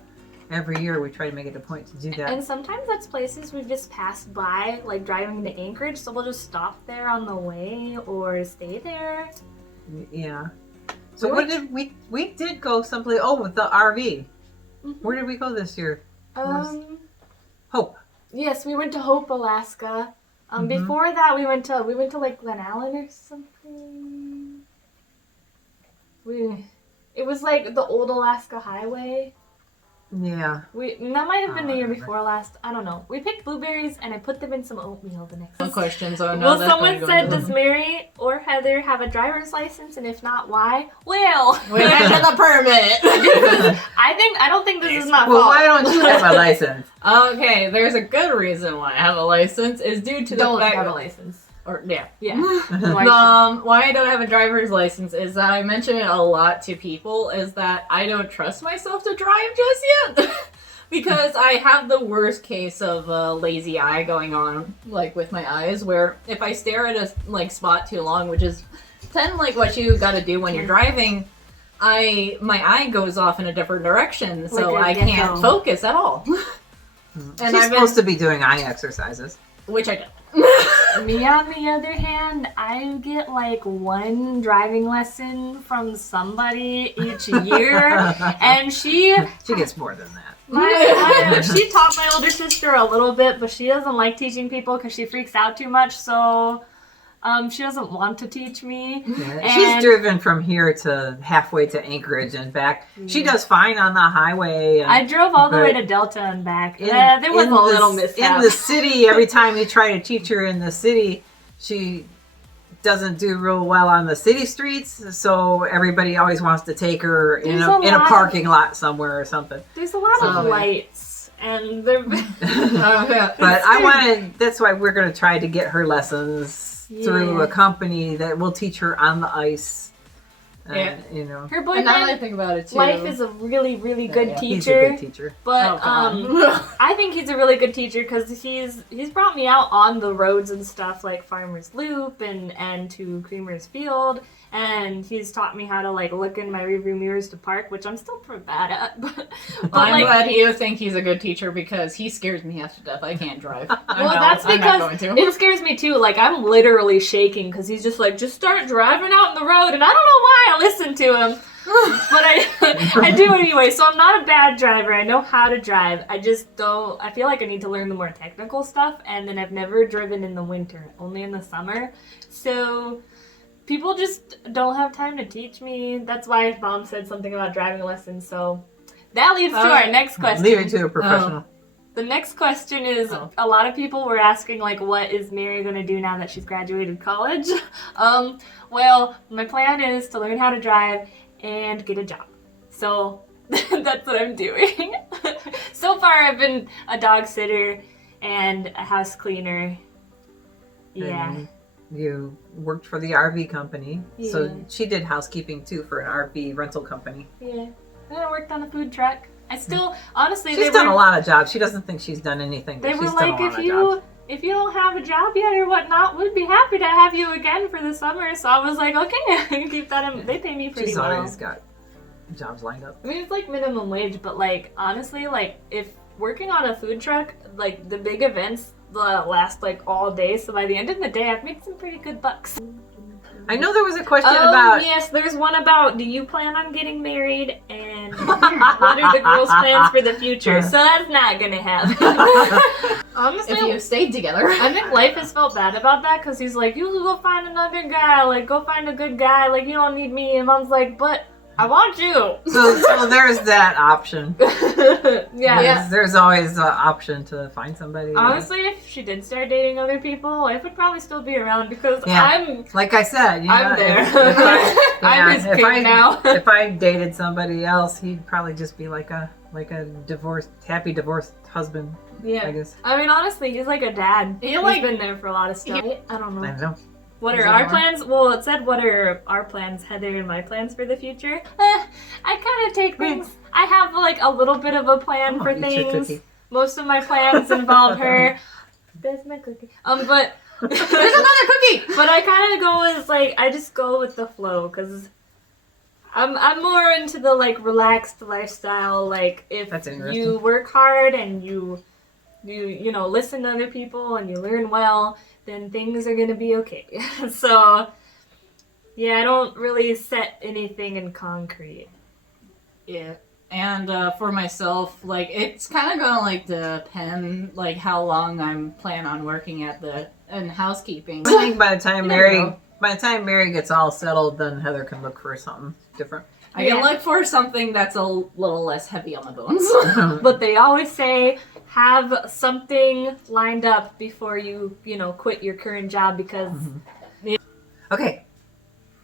Every year we try to make it a point to do that. And sometimes that's places we've just passed by, like driving to Anchorage, so we'll just stop there on the way or stay there. Yeah. So what did we did go someplace? Oh, with the RV. Where did we go this year? Hope. Yes, we went to Hope, Alaska. Before that, we went to like Glen Allen or something. It was like the old Alaska Highway. Yeah. That might have been the year before last. I don't know. We picked blueberries and I put them in some oatmeal the next day. No questions. Oh, no, Well, that's someone not said, going does Mary or Heather have a driver's license? And if not, why? Well, We got the permit. I don't think this is my Well, fault. why don't you have a license? Okay, there's a good reason why I have a license is due to the Don't fact have a license. or yeah. Yeah. Why I don't have a driver's license is that I mention it a lot to people is that I don't trust myself to drive just yet. Because I have the worst case of a lazy eye going on, like with my eyes, where if I stare at a spot too long, which is kind of like what you got to do when you're driving, my eye goes off in a different direction, so Like a I can't gecko. focus at all. And She's supposed to be doing eye exercises. Which I don't. Me, on the other hand, I get like one driving lesson from somebody each year, and she gets more than that. She taught my older sister a little bit, but she doesn't like teaching people because she freaks out too much. So she doesn't want to teach me. Yeah, she's driven from here to halfway to Anchorage and back. She does fine on the highway. And, I drove all the way to Delta and back. There was a little mishap. In the city, every time you try to teach her in the city, she doesn't do real well on the city streets. So everybody always wants to take her in a parking lot somewhere or something. There's a lot of lights, and they're. But I wanted. That's why we're going to try to get her lessons through a company that will teach her on the ice. Yeah. You know, Her And now that I boyfriend, think about it too. Life is a really, really good Yeah. he's a teacher. good teacher. But Oh, God. I think he's a really good teacher because he's brought me out on the roads and stuff like Farmer's Loop and to Creamer's Field, and he's taught me how to like look in my rearview mirrors to park, which I'm still pretty bad at. But I'm like, glad you think he's a good teacher because he scares me half to death. I can't drive. well, that's I'm not because going to. it scares me too. Like I'm literally shaking because he's just like, just start driving out in the road, and I don't know why I listen to him. But I do anyway, so I'm not a bad driver. I know how to drive. I just don't, I feel like I need to learn the more technical stuff, and then I've never driven in the winter, only in the summer. So people just don't have time to teach me. That's why Mom said something about driving lessons. So that leads to our next question. Leave it to a professional. The next question is, Oh. a lot of people were asking, like, what is Mary going to do now that she's graduated college? Well, my plan is to learn how to drive and get a job. So that's what I'm doing. So far, I've been a dog sitter and a house cleaner. Yeah. And you worked for the RV company. Yeah. So she did housekeeping too for an RV rental company. Yeah. And I worked on a food truck. I still, honestly, She's done a lot of jobs. She doesn't think she's done anything. But They were she's done like, a lot of jobs. if you don't have a job yet or whatnot, we'd be happy to have you again for the summer. So I was like, okay, I can keep that in. They pay me pretty She's well. always got jobs lined up. I mean, it's like minimum wage, but like honestly, like if working on a food truck, like the big events last like all day. So by the end of the day, I've made some pretty good bucks. I know there was a question Oh about. yes, there's one about, do you plan on getting married, and what are the girls' plans for the future? So that's not gonna happen. Honestly, If you stayed together. I think Life has felt bad about that because he's like, you go find another guy, like go find a good guy, like you don't need me. And Mom's like, but I want you. So there's that option. Yeah. There's always an option to find somebody. Honestly, if she did start dating other people, Life would probably still be around because Yeah. I'm Like I said, I'm there. I'm his if kid now. if I dated somebody else, he'd probably just be like a happy divorced husband. I Yeah. guess. I mean, honestly, he's like a dad. He, He's like- been there for a lot of stuff. I don't know. I don't know. What Is are there our more? plans? Well, it said, what are our plans, Heather, and my plans for the future? I kind of take things. I have like a little bit of a plan Oh, for eat your things. cookie. Most of my plans involve her. That's my cookie. But There's another cookie! but I kind of go as like, I just go with the flow because I'm more into the like relaxed lifestyle. Like if That's interesting. you work hard and you know listen to other people and you learn well, then things are gonna be okay. So yeah, I don't really set anything in concrete. Yeah. And for myself, like it's kind of gonna like depend like how long I'm plan on working in housekeeping. I think by the time You never know. Mary gets all settled, then Heather can look for something different. I can Yeah. look for something that's a little less heavy on the bones. But they always say have something lined up before you quit your current job because Okay,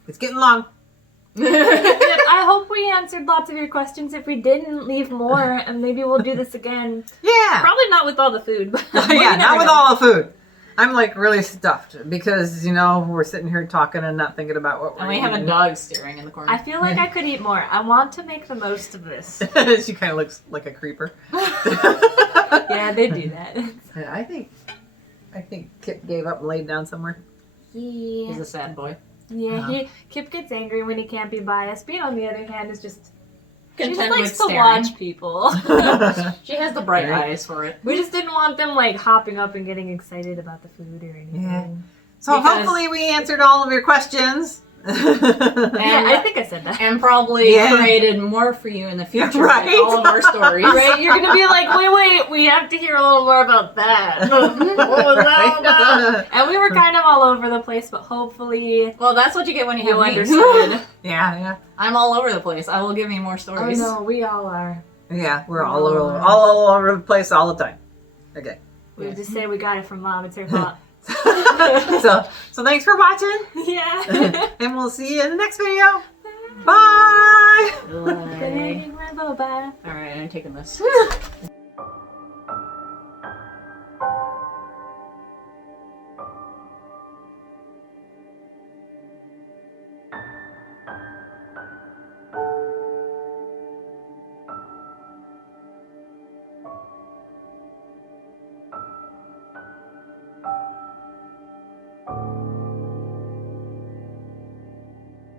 it's getting long. Yep, I hope we answered lots of your questions. If we didn't, leave more, and maybe we'll do this again. Yeah. Probably not with all the food, but Yeah, you not never with know. all the food. I'm like really stuffed because we're sitting here talking and not thinking about what we're And we have a eating. dog staring in the corner. I feel like I could eat more. I want to make the most of this. She kind of looks like a creeper. Yeah, they do that. Yeah, I think Kip gave up and laid down somewhere. Yeah, He's a sad boy. Kip gets angry when he can't be biased. Bean, on the other hand, is just she just Content likes with to staring. watch people. She has the bright Right. eyes for it. We just didn't want them like hopping up and getting excited about the food or anything. Yeah. So Because- hopefully we answered all of your questions. Yeah, I think I said that. And probably Yeah. created more for you in the future Right. with all of our stories. Right, you're gonna be like, wait, we have to hear a little more about that. What was that about? And we were kind of all over the place, but hopefully Well, that's what you get when you you have me. understood. Yeah. I'm all over the place. I will give you more Oh stories. no, we all are. Yeah, we're all over the place all the time. Okay. We just say we got it from Mom. It's her fault. So thanks for watching, Yeah. and we'll see you in the next video. Bye. Bye. Alright, I'm taking this.